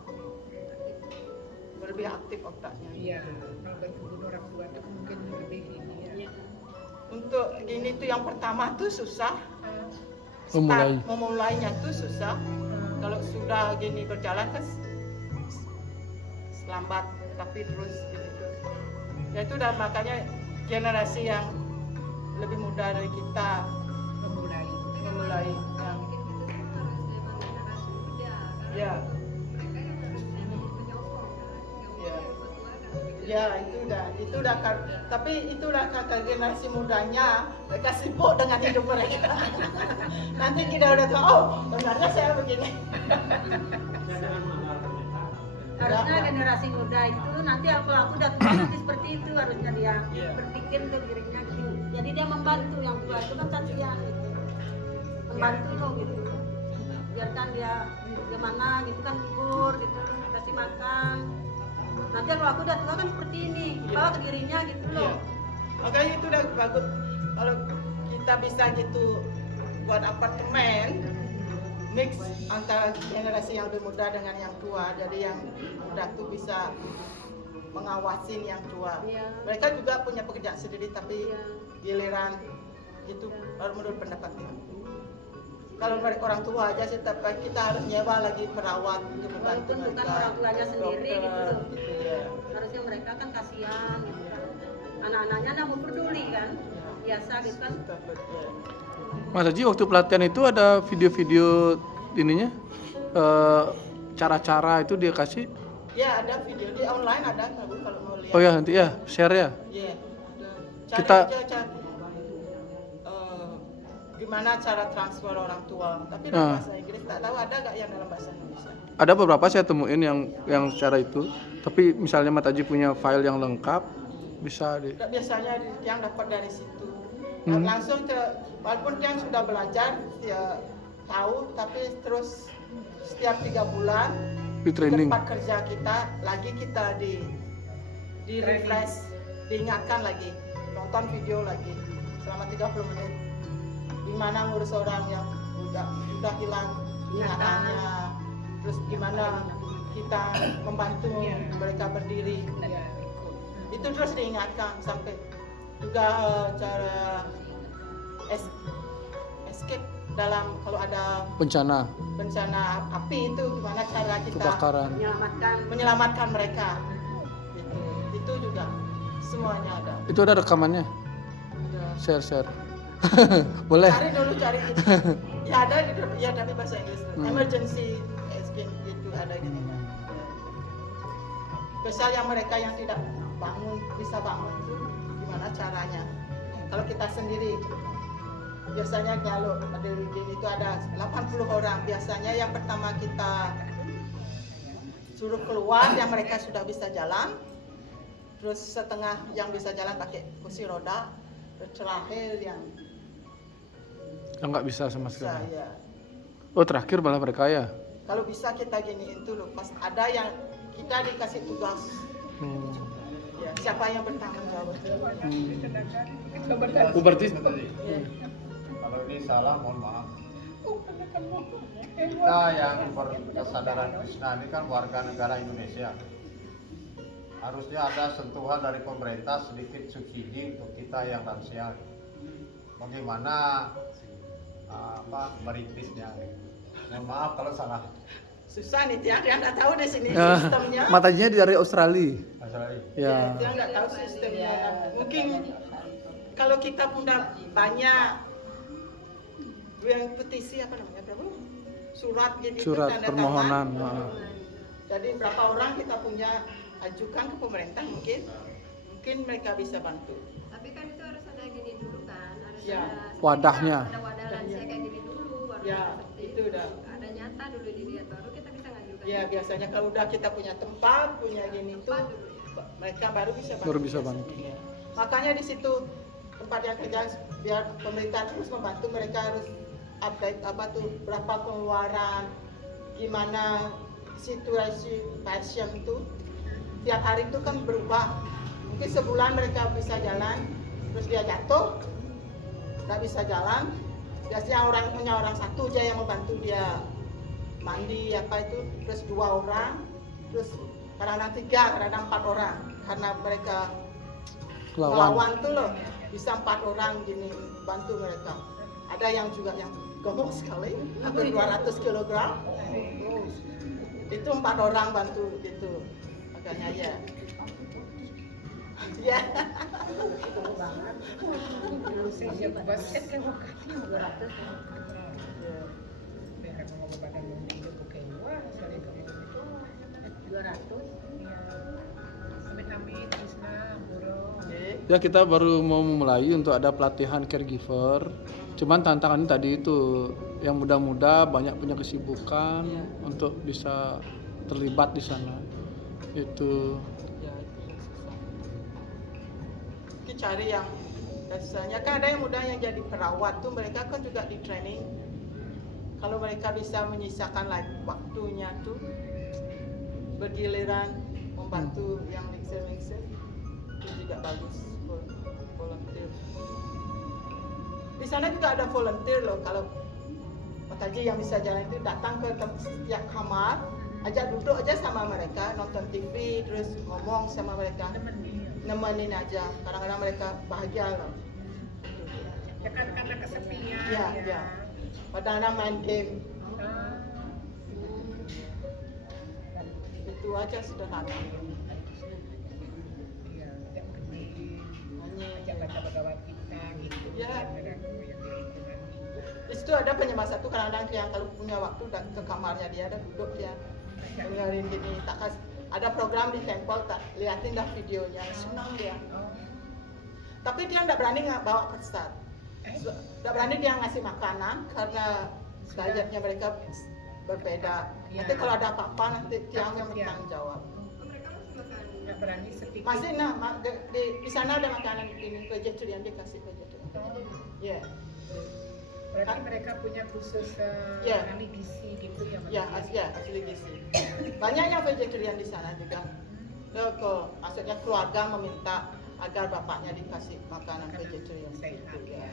lebih aktif otaknya. Iya, kalau berkebun orang tua itu mungkin lebih ini ya. Untuk gini tuh yang pertama tuh susah. Memulai. Memulainya tuh susah. Kalau sudah gini berjalan kan lambat tapi terus gitu. Ya itu udah makanya generasi yang lebih muda dari kita memulai. Ya. Ya itu udah tapi itu udah kakak generasi mudanya mereka sibuk dengan hidup mereka. Nanti kita udah tahu, oh benarnya saya begini. Jangan mengandalkan mereka. Harusnya generasi muda itu nanti kalau aku udah tua nanti seperti itu harusnya dia Iya. berpikir ke dirinya gitu. Jadi dia membantu yang tua itu kan kasihan gitu. Membantu loh gitu. Biarkan dia gimana gitu kan libur gitu, kasih makan. Nanti kalau aku udah tua kan seperti ini, bawa ke dirinya gitu Iya. loh. Makanya itu udah bagus kalau kita bisa gitu buat apartemen mix antara generasi yang lebih muda dengan yang tua. Jadi yang muda tuh bisa mengawasin yang tua. Iya. Mereka juga punya pekerjaan sendiri tapi Iya. giliran itu baru menurut pendapatnya. Kalau mereka orang tua aja sih, tapi kita harus nyewa lagi perawat untuk membantu Walaupun bukan mereka. orang tuanya sendiri gitu loh. Gitu ya. Harusnya mereka kan kasihan gitu kan. Anak-anaknya nggak mau peduli kan. Biasa gitu kan. Betul. Mas Haji waktu pelatihan itu ada video-video ininya cara-cara itu dia kasih. Ya ada video di online ada kalau mau lihat. Oh ya nanti ya share ya. Iya. Cari Kita- aja, gimana cara transfer orang tua. Tapi dalam bahasa Inggris tak tahu ada nggak yang dalam bahasa Indonesia. Ada beberapa saya temuin yang secara itu. Tapi misalnya Mas Haji punya file yang lengkap bisa di. Biasanya yang dapat dari situ. Hmm. Langsung walaupun yang sudah belajar ya tahu tapi terus setiap 3 bulan Di training. tempat kerja kita di refresh, diingatkan lagi, nonton video lagi selama 30 menit. Gimana ngurus orang yang udah hilang ingatannya, terus gimana kita membantu mereka berdiri. Itu terus diingatkan sampai juga cara escape dalam kalau ada Bencana, bencana api itu gimana cara kita kebakaran. menyelamatkan mereka. Itu juga semuanya ada. Itu ada rekamannya. Ada. Share. Boleh. Cari gitu. Ya ada ya tapi bahasa Inggris. Emergency escape itu ada gini. Spesial yang mereka yang tidak bisa bangun itu gimana caranya? Kalau kita sendiri biasanya kalau ada itu ada 80 orang. Biasanya yang pertama kita suruh keluar yang mereka sudah bisa jalan. Terus setengah yang bisa jalan pakai kursi roda. Terus terakhir yang Yang nggak bisa sama bisa sekali. ya. Oh terakhir malah mereka ya. Kalau bisa kita giniin dulu. Pas ada yang kita dikasih tugas. Ya, siapa yang bertanggung jawab? Oh berarti Ya. Kalau ini salah, mohon maaf. Kita yang berkesadaran Krishna ini kan warga negara Indonesia. Harusnya ada sentuhan dari pemerintah sedikit subsidi untuk kita yang lansia. Bagaimana merintisnya? Mohon maaf kalau salah. Susah nih, dia nggak tahu di sini ya, sistemnya. matanya dari Australia. Masalah ini. Ya. Dia nggak tahu sistemnya. Mungkin kalau kita punya banyak yang petisi apa namanya berapa? Surat gitu. Surat tanda permohonan. tangan. Jadi berapa orang kita punya ajukan ke pemerintah mungkin mereka bisa bantu. Tapi kan itu harus ada gini dulu kan, harus Ya. ada Wadahnya. ada wadah lansia kayak gini dulu, baru Ya, seperti itu udah. ada nyata dulu dilihat, baru kita bisa ngajukan. Ya biasanya kalau udah kita punya tempat, punya gini tuh, mereka baru bisa bantu. Baru bisa bantu. Iya. Makanya di situ tempat yang kerja biar pemerintah terus membantu mereka harus update apa tuh berapa pengeluaran, gimana situasi pasien tuh tiap hari itu kan berubah. Mungkin sebulan mereka bisa jalan, terus dia jatuh, nggak bisa jalan. Biasanya punya orang satu aja yang membantu dia mandi apa itu, terus 2 orang, terus kadang-kadang 3, kadang-kadang 4 orang karena mereka melawan tuh loh, bisa 4 orang gini bantu mereka. Ada yang juga yang gemuk sekali, hampir 200 kg. Itu 4 orang bantu gitu. makanya ya. Ya. Saya basket kan wakati 200. mereka mau badan itu bukan wah saya kamu itu 200. amit-amit Krisna burung. Oke. Ya kita baru mau memulai untuk ada pelatihan caregiver. Cuman tantangannya tadi itu yang muda-muda banyak punya kesibukan untuk bisa terlibat di sana. Itu Ya, itu yang susah. Kita cari yang biasanya kan ada yang muda yang jadi perawat tuh mereka kan juga di training. Kalau mereka bisa menyisakan lagi waktunya tuh bergiliran membantu yang lingser-lingser itu juga bagus. Volunteer. Di sana juga ada volunteer loh. Kalau Pak Haji yang bisa jalan itu datang ke setiap kamar, ajak duduk aja sama mereka, nonton TV, terus ngomong sama mereka, nemenin aja. Kadang-kadang mereka bahagia loh. Ya kan karena kesepian. Ya, ya. Padahal main game. Ah, Itu aja sederhana. iya, yang penting ajak baca Bhagavad Gita gitu. Ya. Mereka yang di lingkungan gitu. Di situ ada penyembah satu kadang-kadang yang kalau punya waktu ke kamarnya dia ada duduk dia dengerin gini. Ada program di temple tak liatin dah videonya, senang dia. Oh, Tapi dia nggak berani bawa persat. Nggak berani dia ngasih makanan karena dietnya mereka berbeda. Nanti Ya. kalau ada apa-apa nanti tiang yang Takut ya. bertanggung jawab. Oh, mereka masih makan. nggak berani sedikit. Masih di sana ada makanan ini vegetarian dia kasih vegetarian. Oh, Ya, berarti mereka punya khusus Ya. ahli gizi gitu ya? ya, asli gizi. Banyak yang vegetarian di sana juga. Maksudnya keluarga meminta agar bapaknya dikasih makanan vegetarian. Sehat Gitu, ya.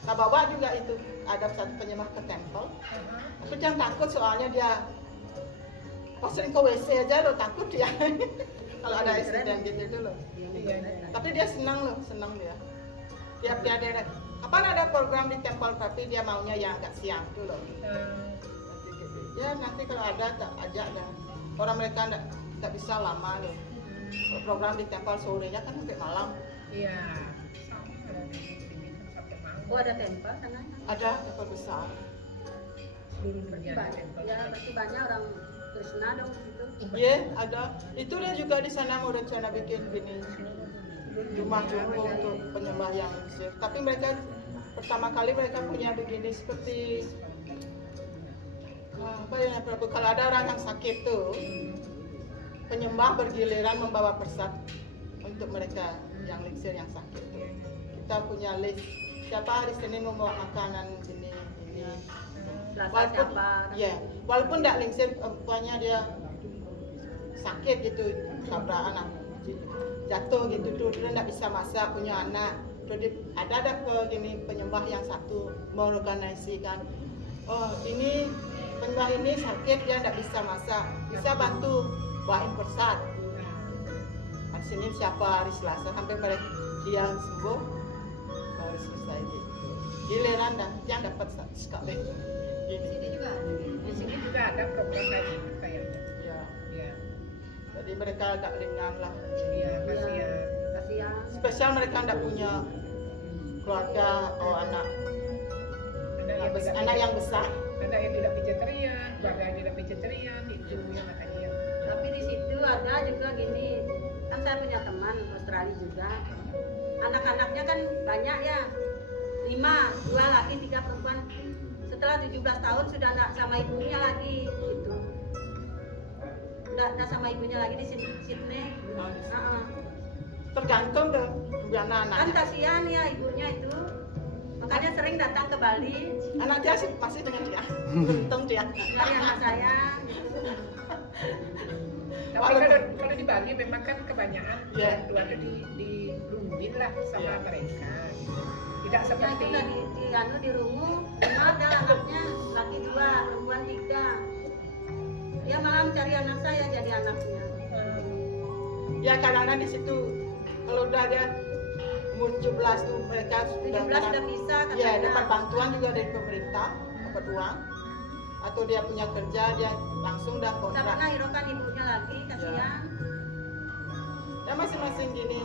Nah, bawa juga itu ada satu penyembah ke temple. Tapi jangan takut soalnya dia pas sering ke WC aja lo takut dia. Kalau ada insiden gitu loh. Iya, iya. Tapi dia senang dia. Tiap dia ada kapan ada program di temple tapi dia maunya yang agak siang tuh loh. Ya nanti kalau ada tak ajak dah. Orang mereka nggak bisa lama loh. Program di temple sorenya kan sampai malam. Iya. Sama di sini kan sampai malam. Oh, ada tempat sana. Ada temple besar. Iya, Banyak. tempat. Ya, berarti banyak orang Krishna dong gitu. Iya ada. Itu dia juga di sana mau rencana bikin gini rumah jumbo untuk penyembah yang Mesir. Tapi mereka pertama kali mereka punya begini seperti apa ya Prabu, kalau ada orang yang sakit tuh penyembah bergiliran membawa persat untuk mereka yang lingsir yang sakit tuh. Kita punya list siapa hari Senin membawa makanan ini. Selasa siapa? Ya, walaupun tidak lingsir, umpamanya dia sakit gitu, tabrakan jatuh gitu tuh, dia tidak bisa masak, punya anak, terus ada ke gini penyembah yang satu mengorganisasikan, oh ini penyembah ini sakit dia tidak bisa masak, bisa bantu bawain persat. Hari Senin siapa hari Selasa sampai mereka dia sembuh baru selesai gitu. Giliran dan yang dapat sekali. Di sini juga ada. Di sini juga ada program kayak gitu kayaknya. Ya, Iya. jadi mereka agak ringan lah. Iya, kasihan. Kasihan. Spesial mereka tidak punya keluarga atau anak yang besar. Ada yang tidak vegetarian, keluarga yang tidak vegetarian itu yang makanya. Tapi di situ ada juga gini, kan saya punya teman Australia juga. Anak-anaknya kan banyak ya, 5, 2 laki, 3 perempuan. Setelah 17 tahun sudah nggak sama ibunya lagi, gitu. Nggak sama ibunya lagi di Sydney. Tergantung deh Kan anak-anak. kasihan ya ibunya itu. Makanya sering datang ke Bali, Anak dia sih masih dengan dia. Beruntung dia. dari anak saya, gitu. Tapi kalau di Bali memang kan kebanyakan Iya. keluarga dilungguin lah sama Iya. mereka. Gitu. Tidak Ya seperti itu di Rungu, ada anaknya, laki 2, perempuan 3. Dia malah mencari anak saya jadi anaknya. Ya kadang-kadang di situ kalau udah ada umur 17 tuh mereka 17 sudah bisa ya katanya. dapat bantuan juga dari pemerintah, dapat uang. atau dia punya kerja dia langsung dah Tak kontrak. pernah hiraukan ibunya lagi, kasihan. Ya masing-masing gini.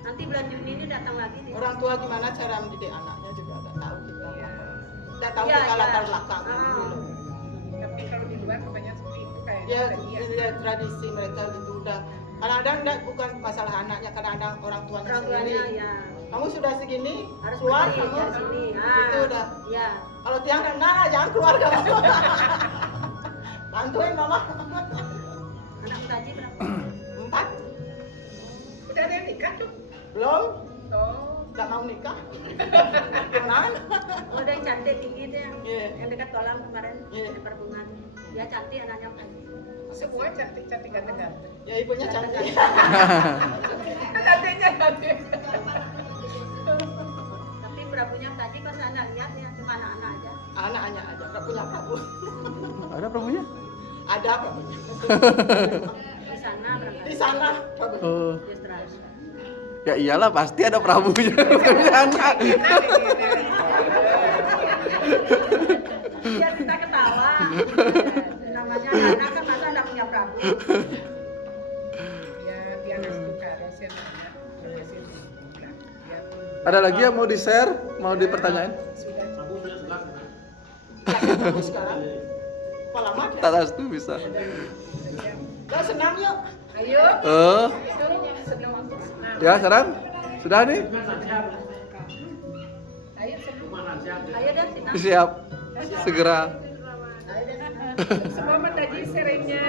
Nanti bulan Juni ini datang lagi. dia. Orang tua gimana cara mendidik anaknya juga nggak tahu kita. Iya. Tidak tahu Iya, kita iya. latar belakang. Ah. Tapi kalau di luar kebanyakan seperti itu kayak Dia, iya. dia tradisi mereka gitu udah. Kadang-kadang enggak, bukan masalah anaknya, kadang-kadang orang tuanya Orang sendiri. tuanya ya Kamu sudah segini, harus keluar pergi kamu. dari sini. Itu udah. Ya. Kalau tiang nah jangan keluar kamu. Bantuin mama. Anak gaji berapa? 4 Udah ada yang nikah tuh? belum, Oh, nggak mau nikah. Gimana? Oh, ada yang cantik tinggi itu yang Iya. yang dekat kolam kemarin Iya. lempar bunga. Dia cantik anaknya Pak. semua cantik-cantik ganteng-ganteng. Ya ibunya cantik. Cantiknya cantik. Tapi prabunya tadi kok sana lihat ya cuma anak-anak aja. Anaknya aja, nggak punya prabu. Ada prabunya? Ada prabunya. Di sana berangkat. Di sana prabu. Oh. Di Australia. Ya iyalah pasti ada prabunya. Punya anak. Biar kita ketawa. Namanya anak kan masa nggak punya prabu. Ya, dia harus juga Rosen banyak. Rosen bilang, dia pun Ada lagi yang mau di-share, mau dipertanyain? sudah Prabu sudah 11 kan? Lagi prabu sekarang. Kepala mat ya. Tak restu bisa. Kau senang yuk. Ayo, Oh, sebelum aku senang. ya sekarang sudah nih. Kan siap. Ayo sebelum Rumah kan siap. Ayo deh sini. Siap. Segera. semua tadi seringnya.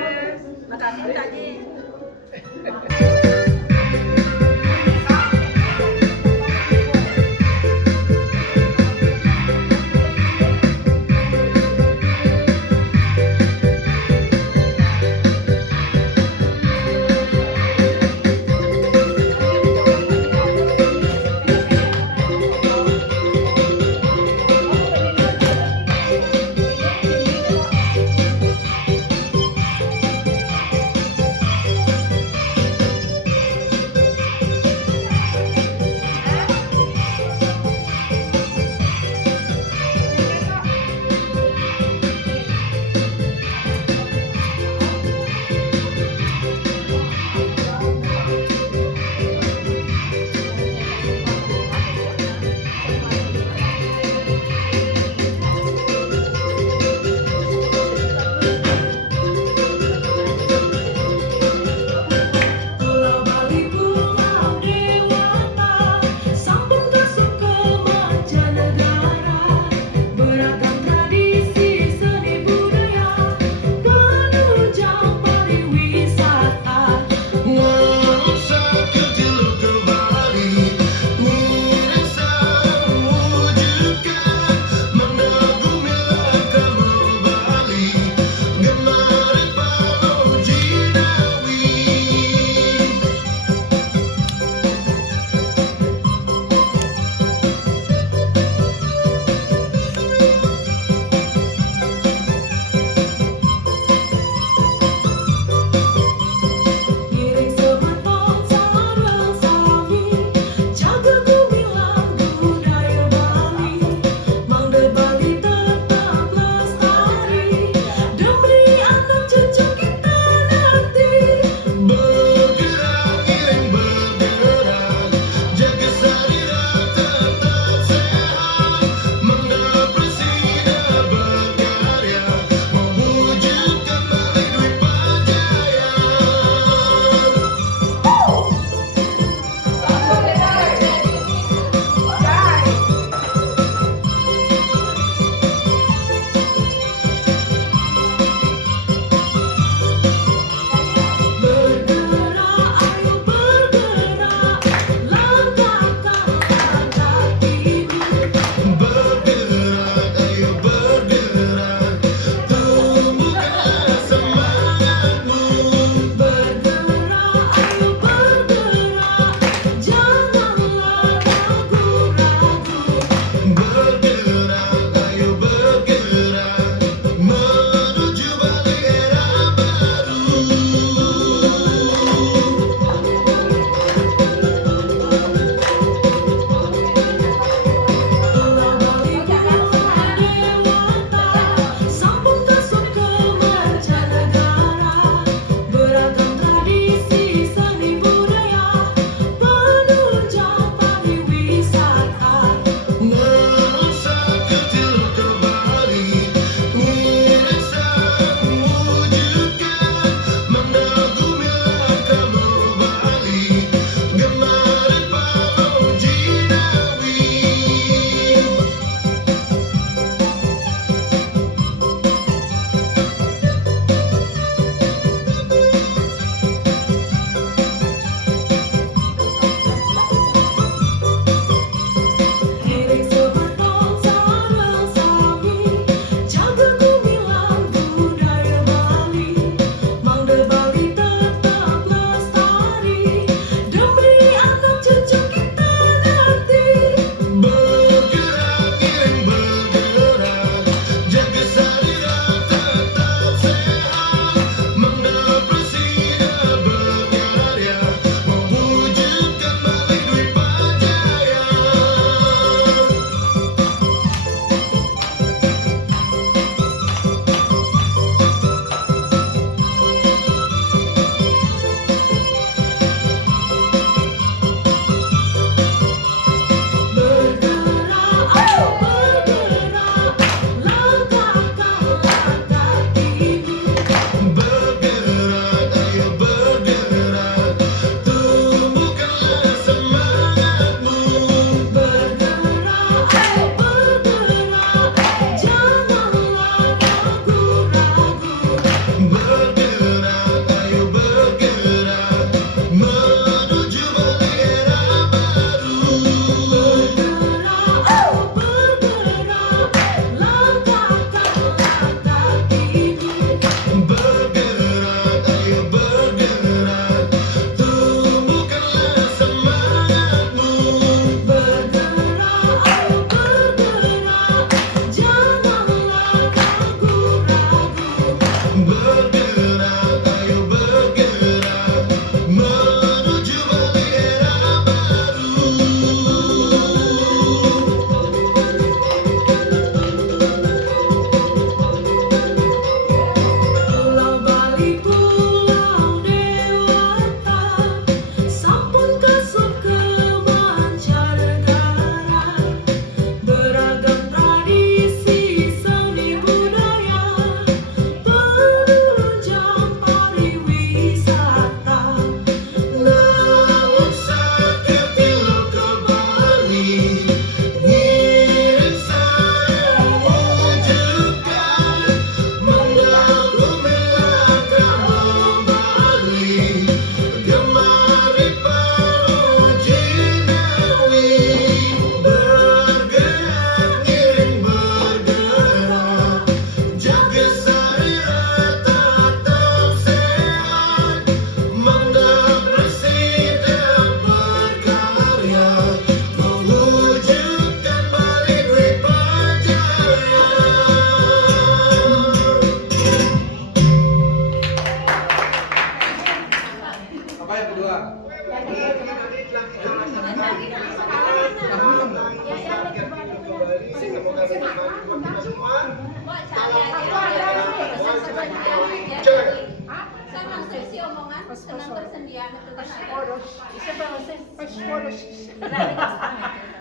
Makasih tadi.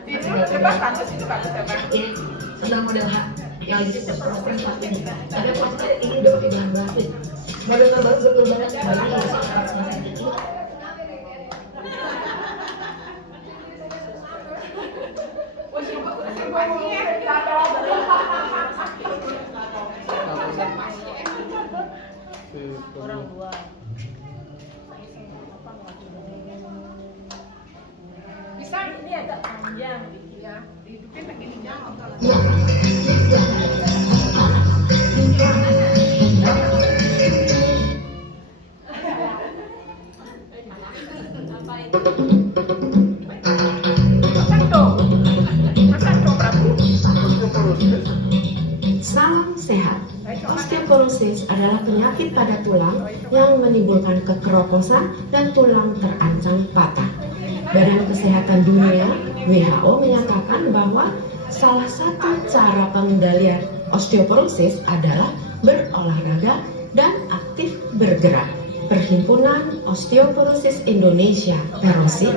Itu coba bagus, itu bagus ya Bang. Ini tentang model H yang lagi proses plastik. Tapi plastik ini udah pakai bahan grafit. Model terbaru betul banget bagi yang masih sensitif. Orang dua. Bisa ini agak panjang ya, dihidupin lagi di jangan. Salam sehat. Osteoporosis adalah penyakit pada tulang yang menimbulkan kekeroposan dan tulang terancam patah. Badan Kesehatan Dunia (WHO) menyatakan bahwa salah satu cara pengendalian osteoporosis adalah berolahraga dan aktif bergerak. Perhimpunan Osteoporosis Indonesia (PEROSI)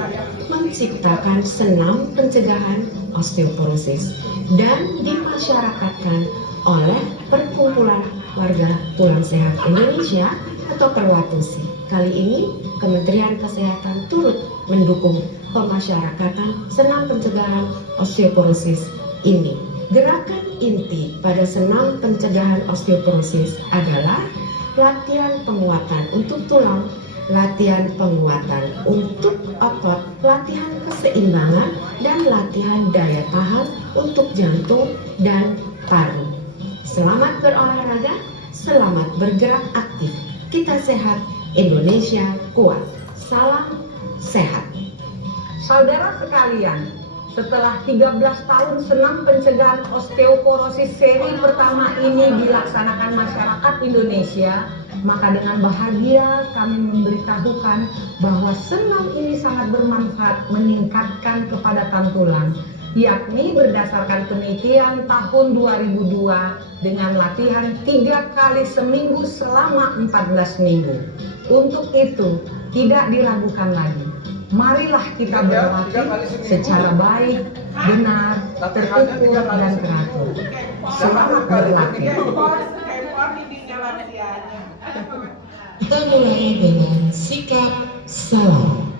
menciptakan senam pencegahan osteoporosis dan dimasyarakatkan oleh Perkumpulan Warga Tulang Sehat Indonesia atau Perwatusi. Kali ini Kementerian Kesehatan turut mendukung pemasyarakatan senam pencegahan osteoporosis ini. Gerakan inti pada senam pencegahan osteoporosis adalah latihan penguatan untuk tulang, latihan penguatan untuk otot, latihan keseimbangan, dan latihan daya tahan untuk jantung dan paru. Selamat berolahraga, selamat bergerak aktif. Kita sehat, Indonesia kuat. Salam sehat. Saudara sekalian, setelah 13 tahun senam pencegahan osteoporosis seri pertama ini dilaksanakan masyarakat Indonesia, maka dengan bahagia kami memberitahukan bahwa senam ini sangat bermanfaat meningkatkan kepadatan tulang, yakni berdasarkan penelitian tahun 2002 dengan latihan 3 kali seminggu selama 14 minggu. Untuk itu, tidak diragukan lagi. Marilah kita berlatih secara baik, benar, terukur, dan teratur. Selamat berlatih. Kita mulai dengan sikap salam.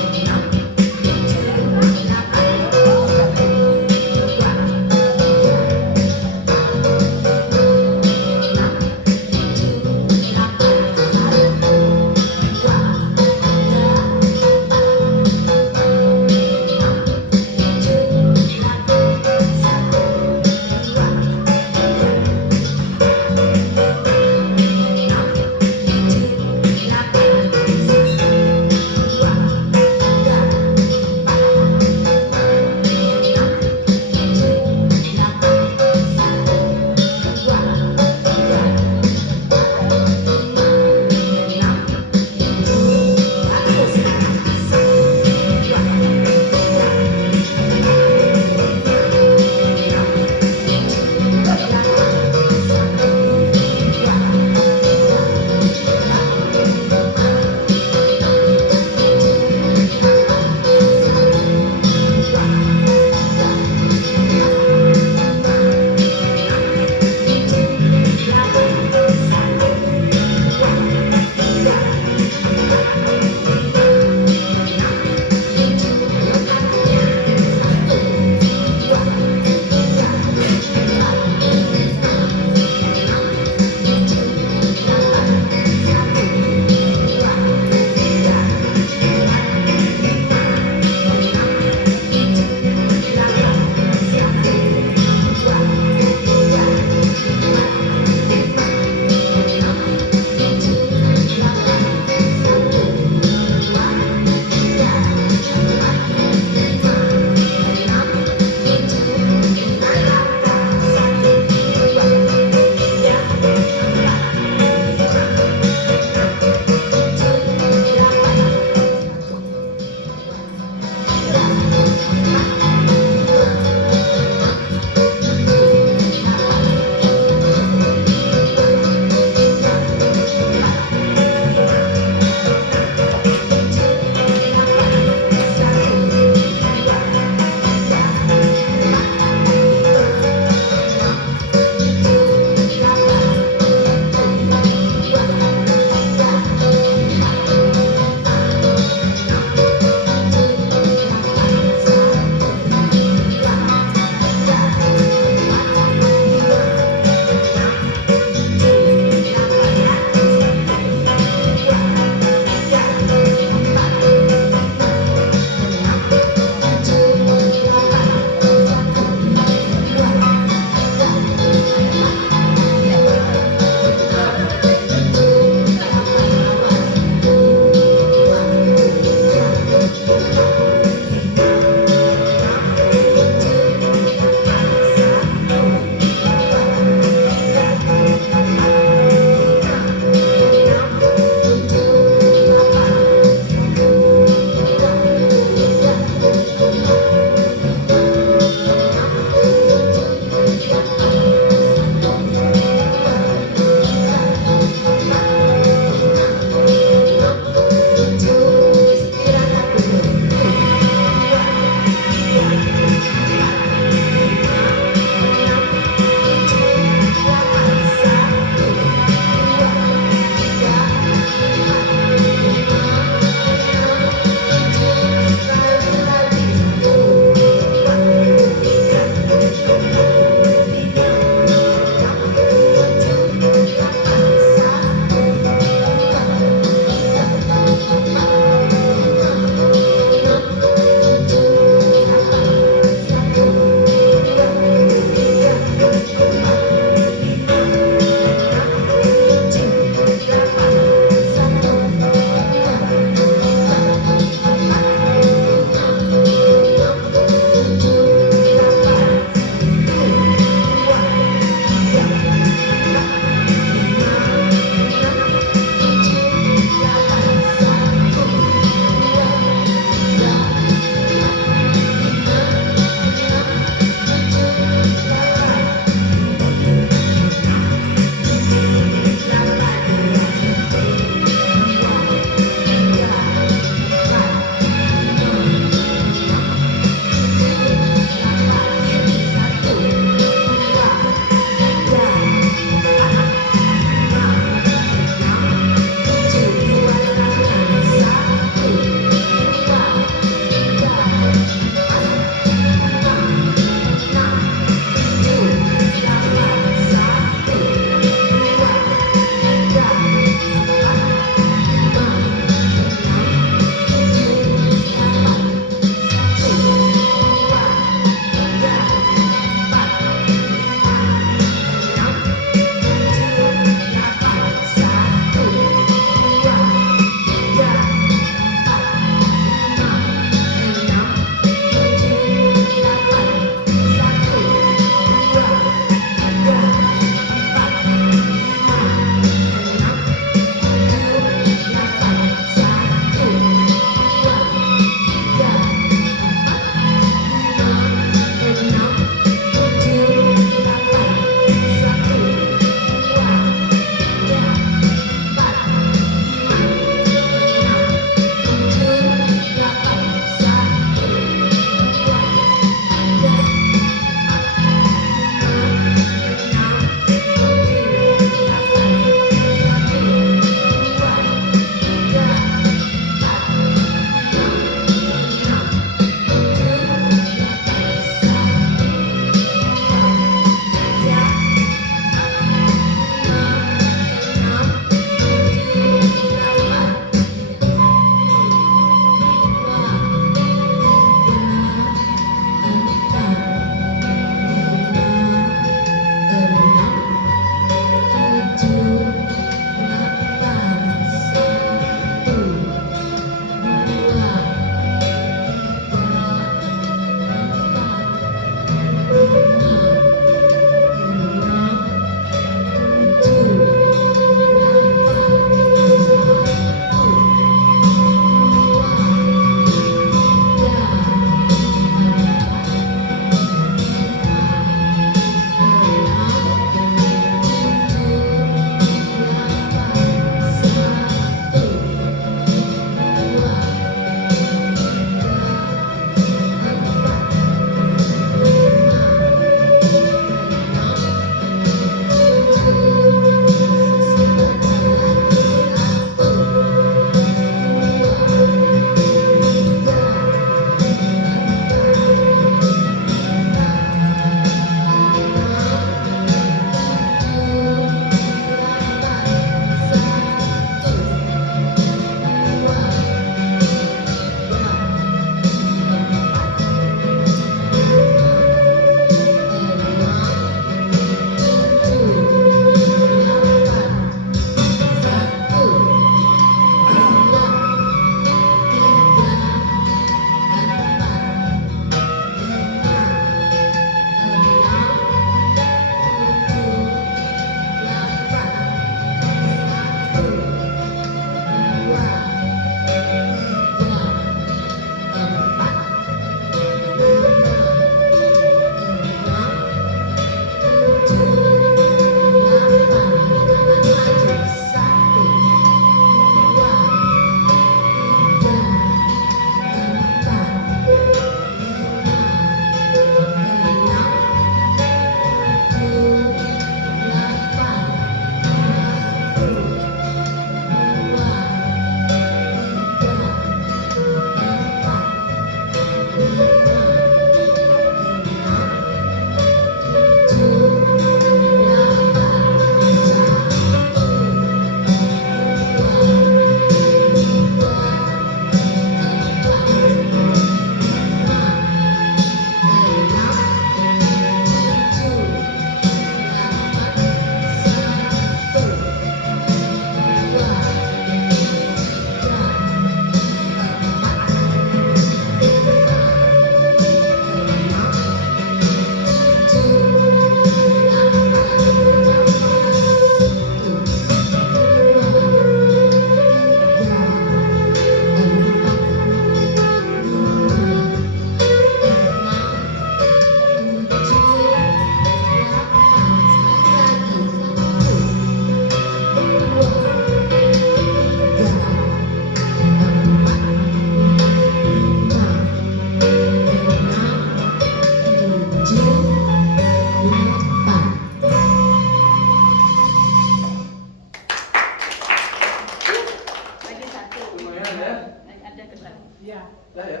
Iya. Lah ya.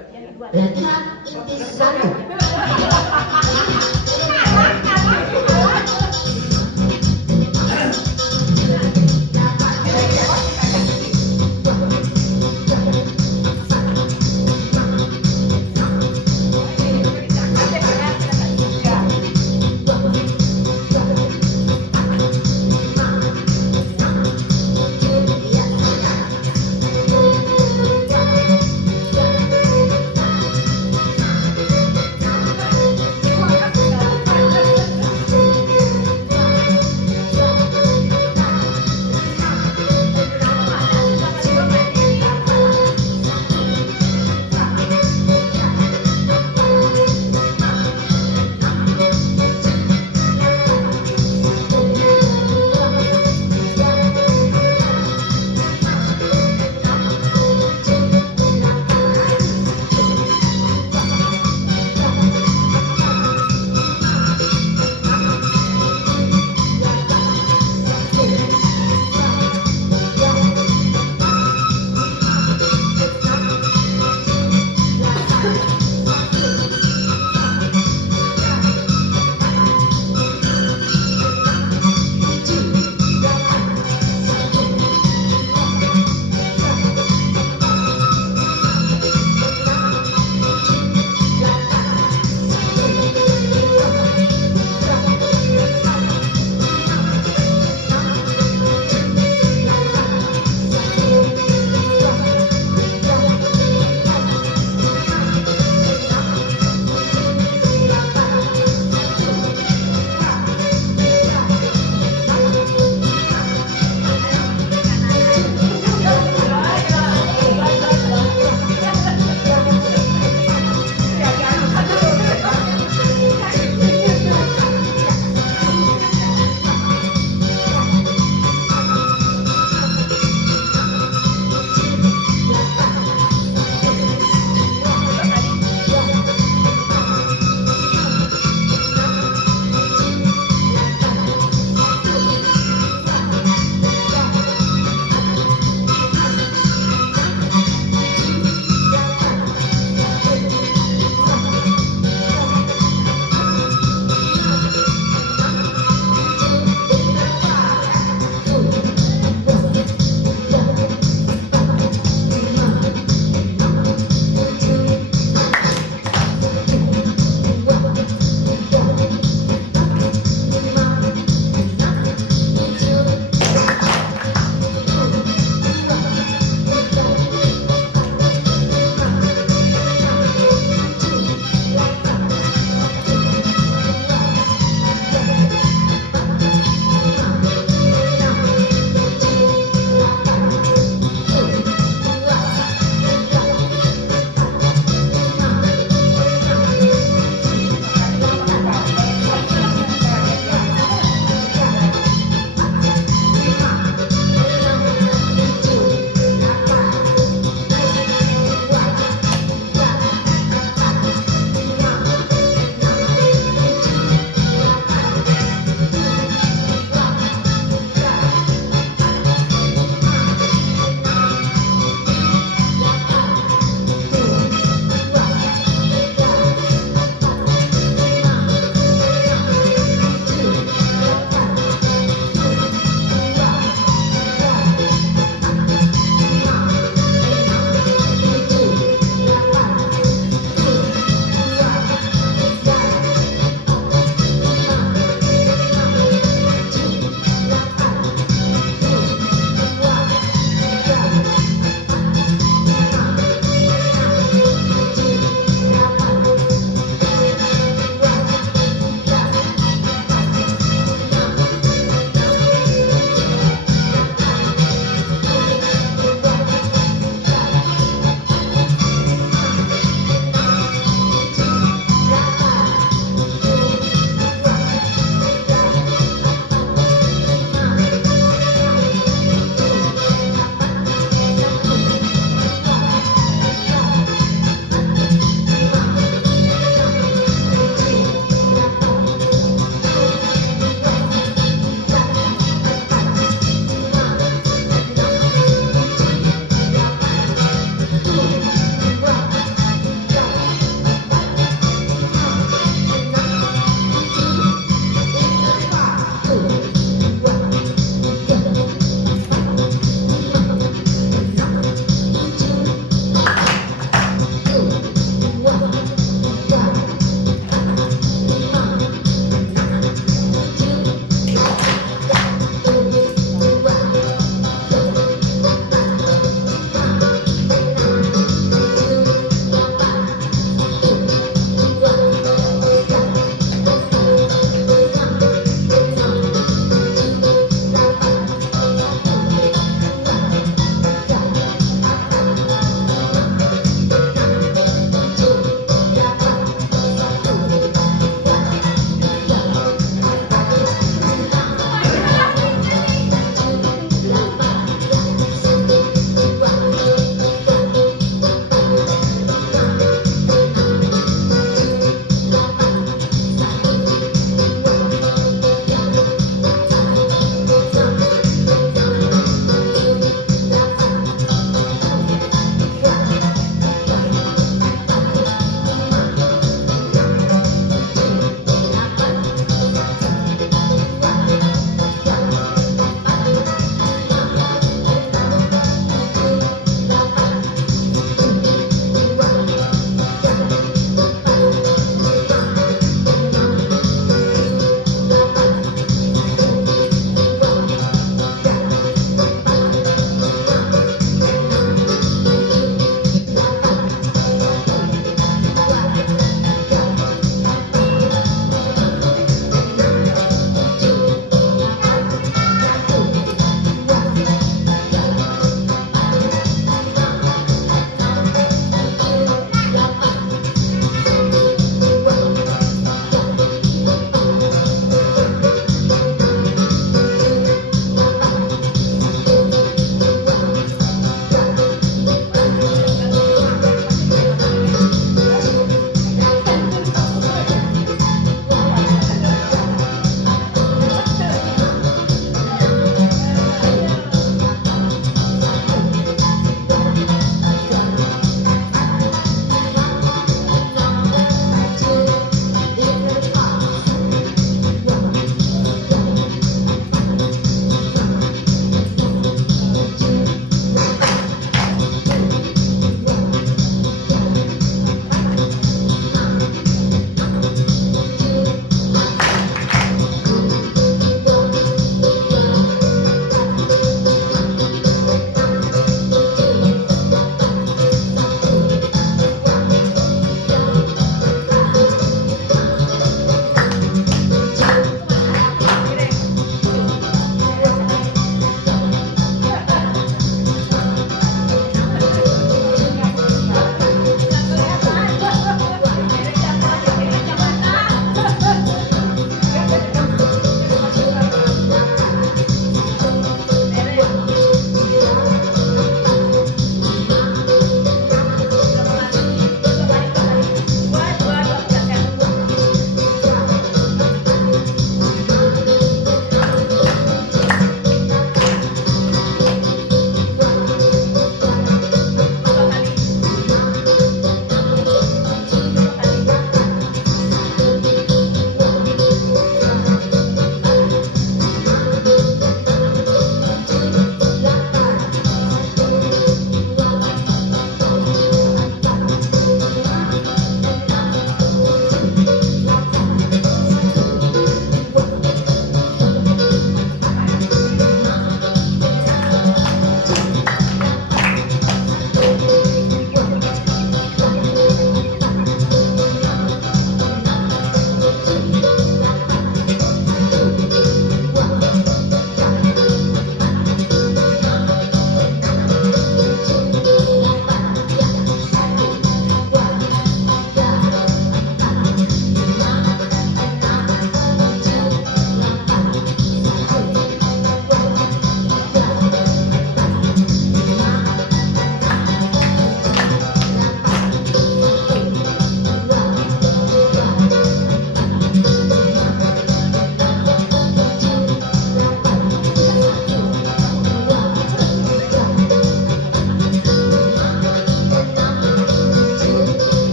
Latihan intisari.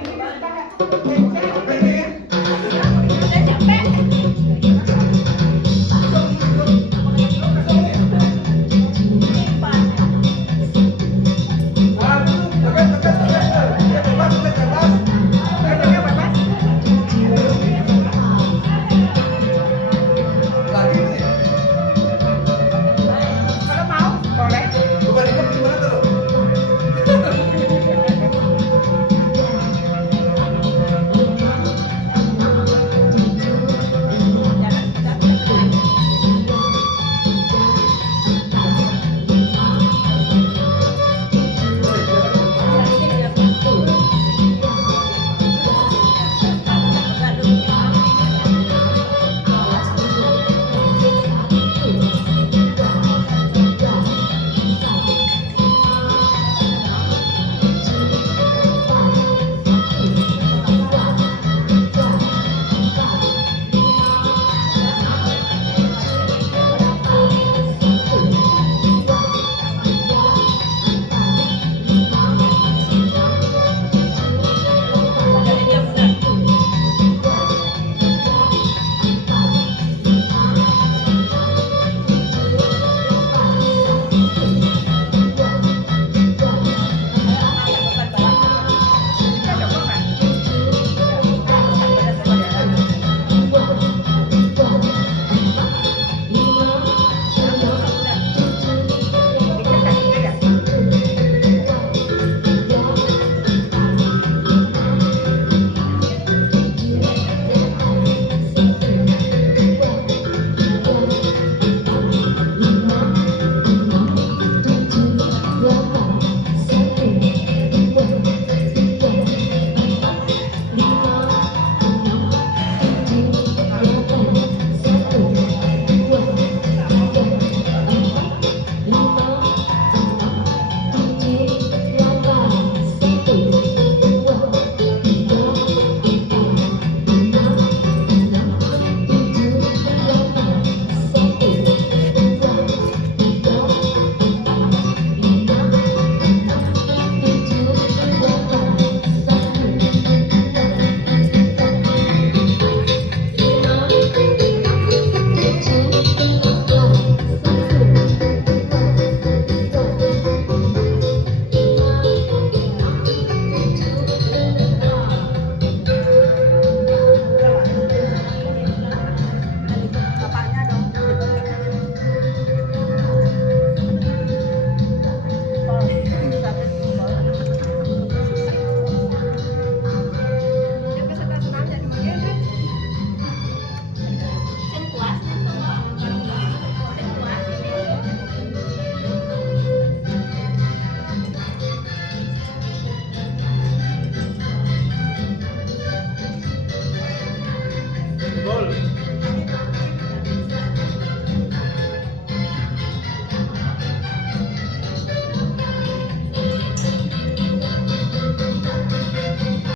ini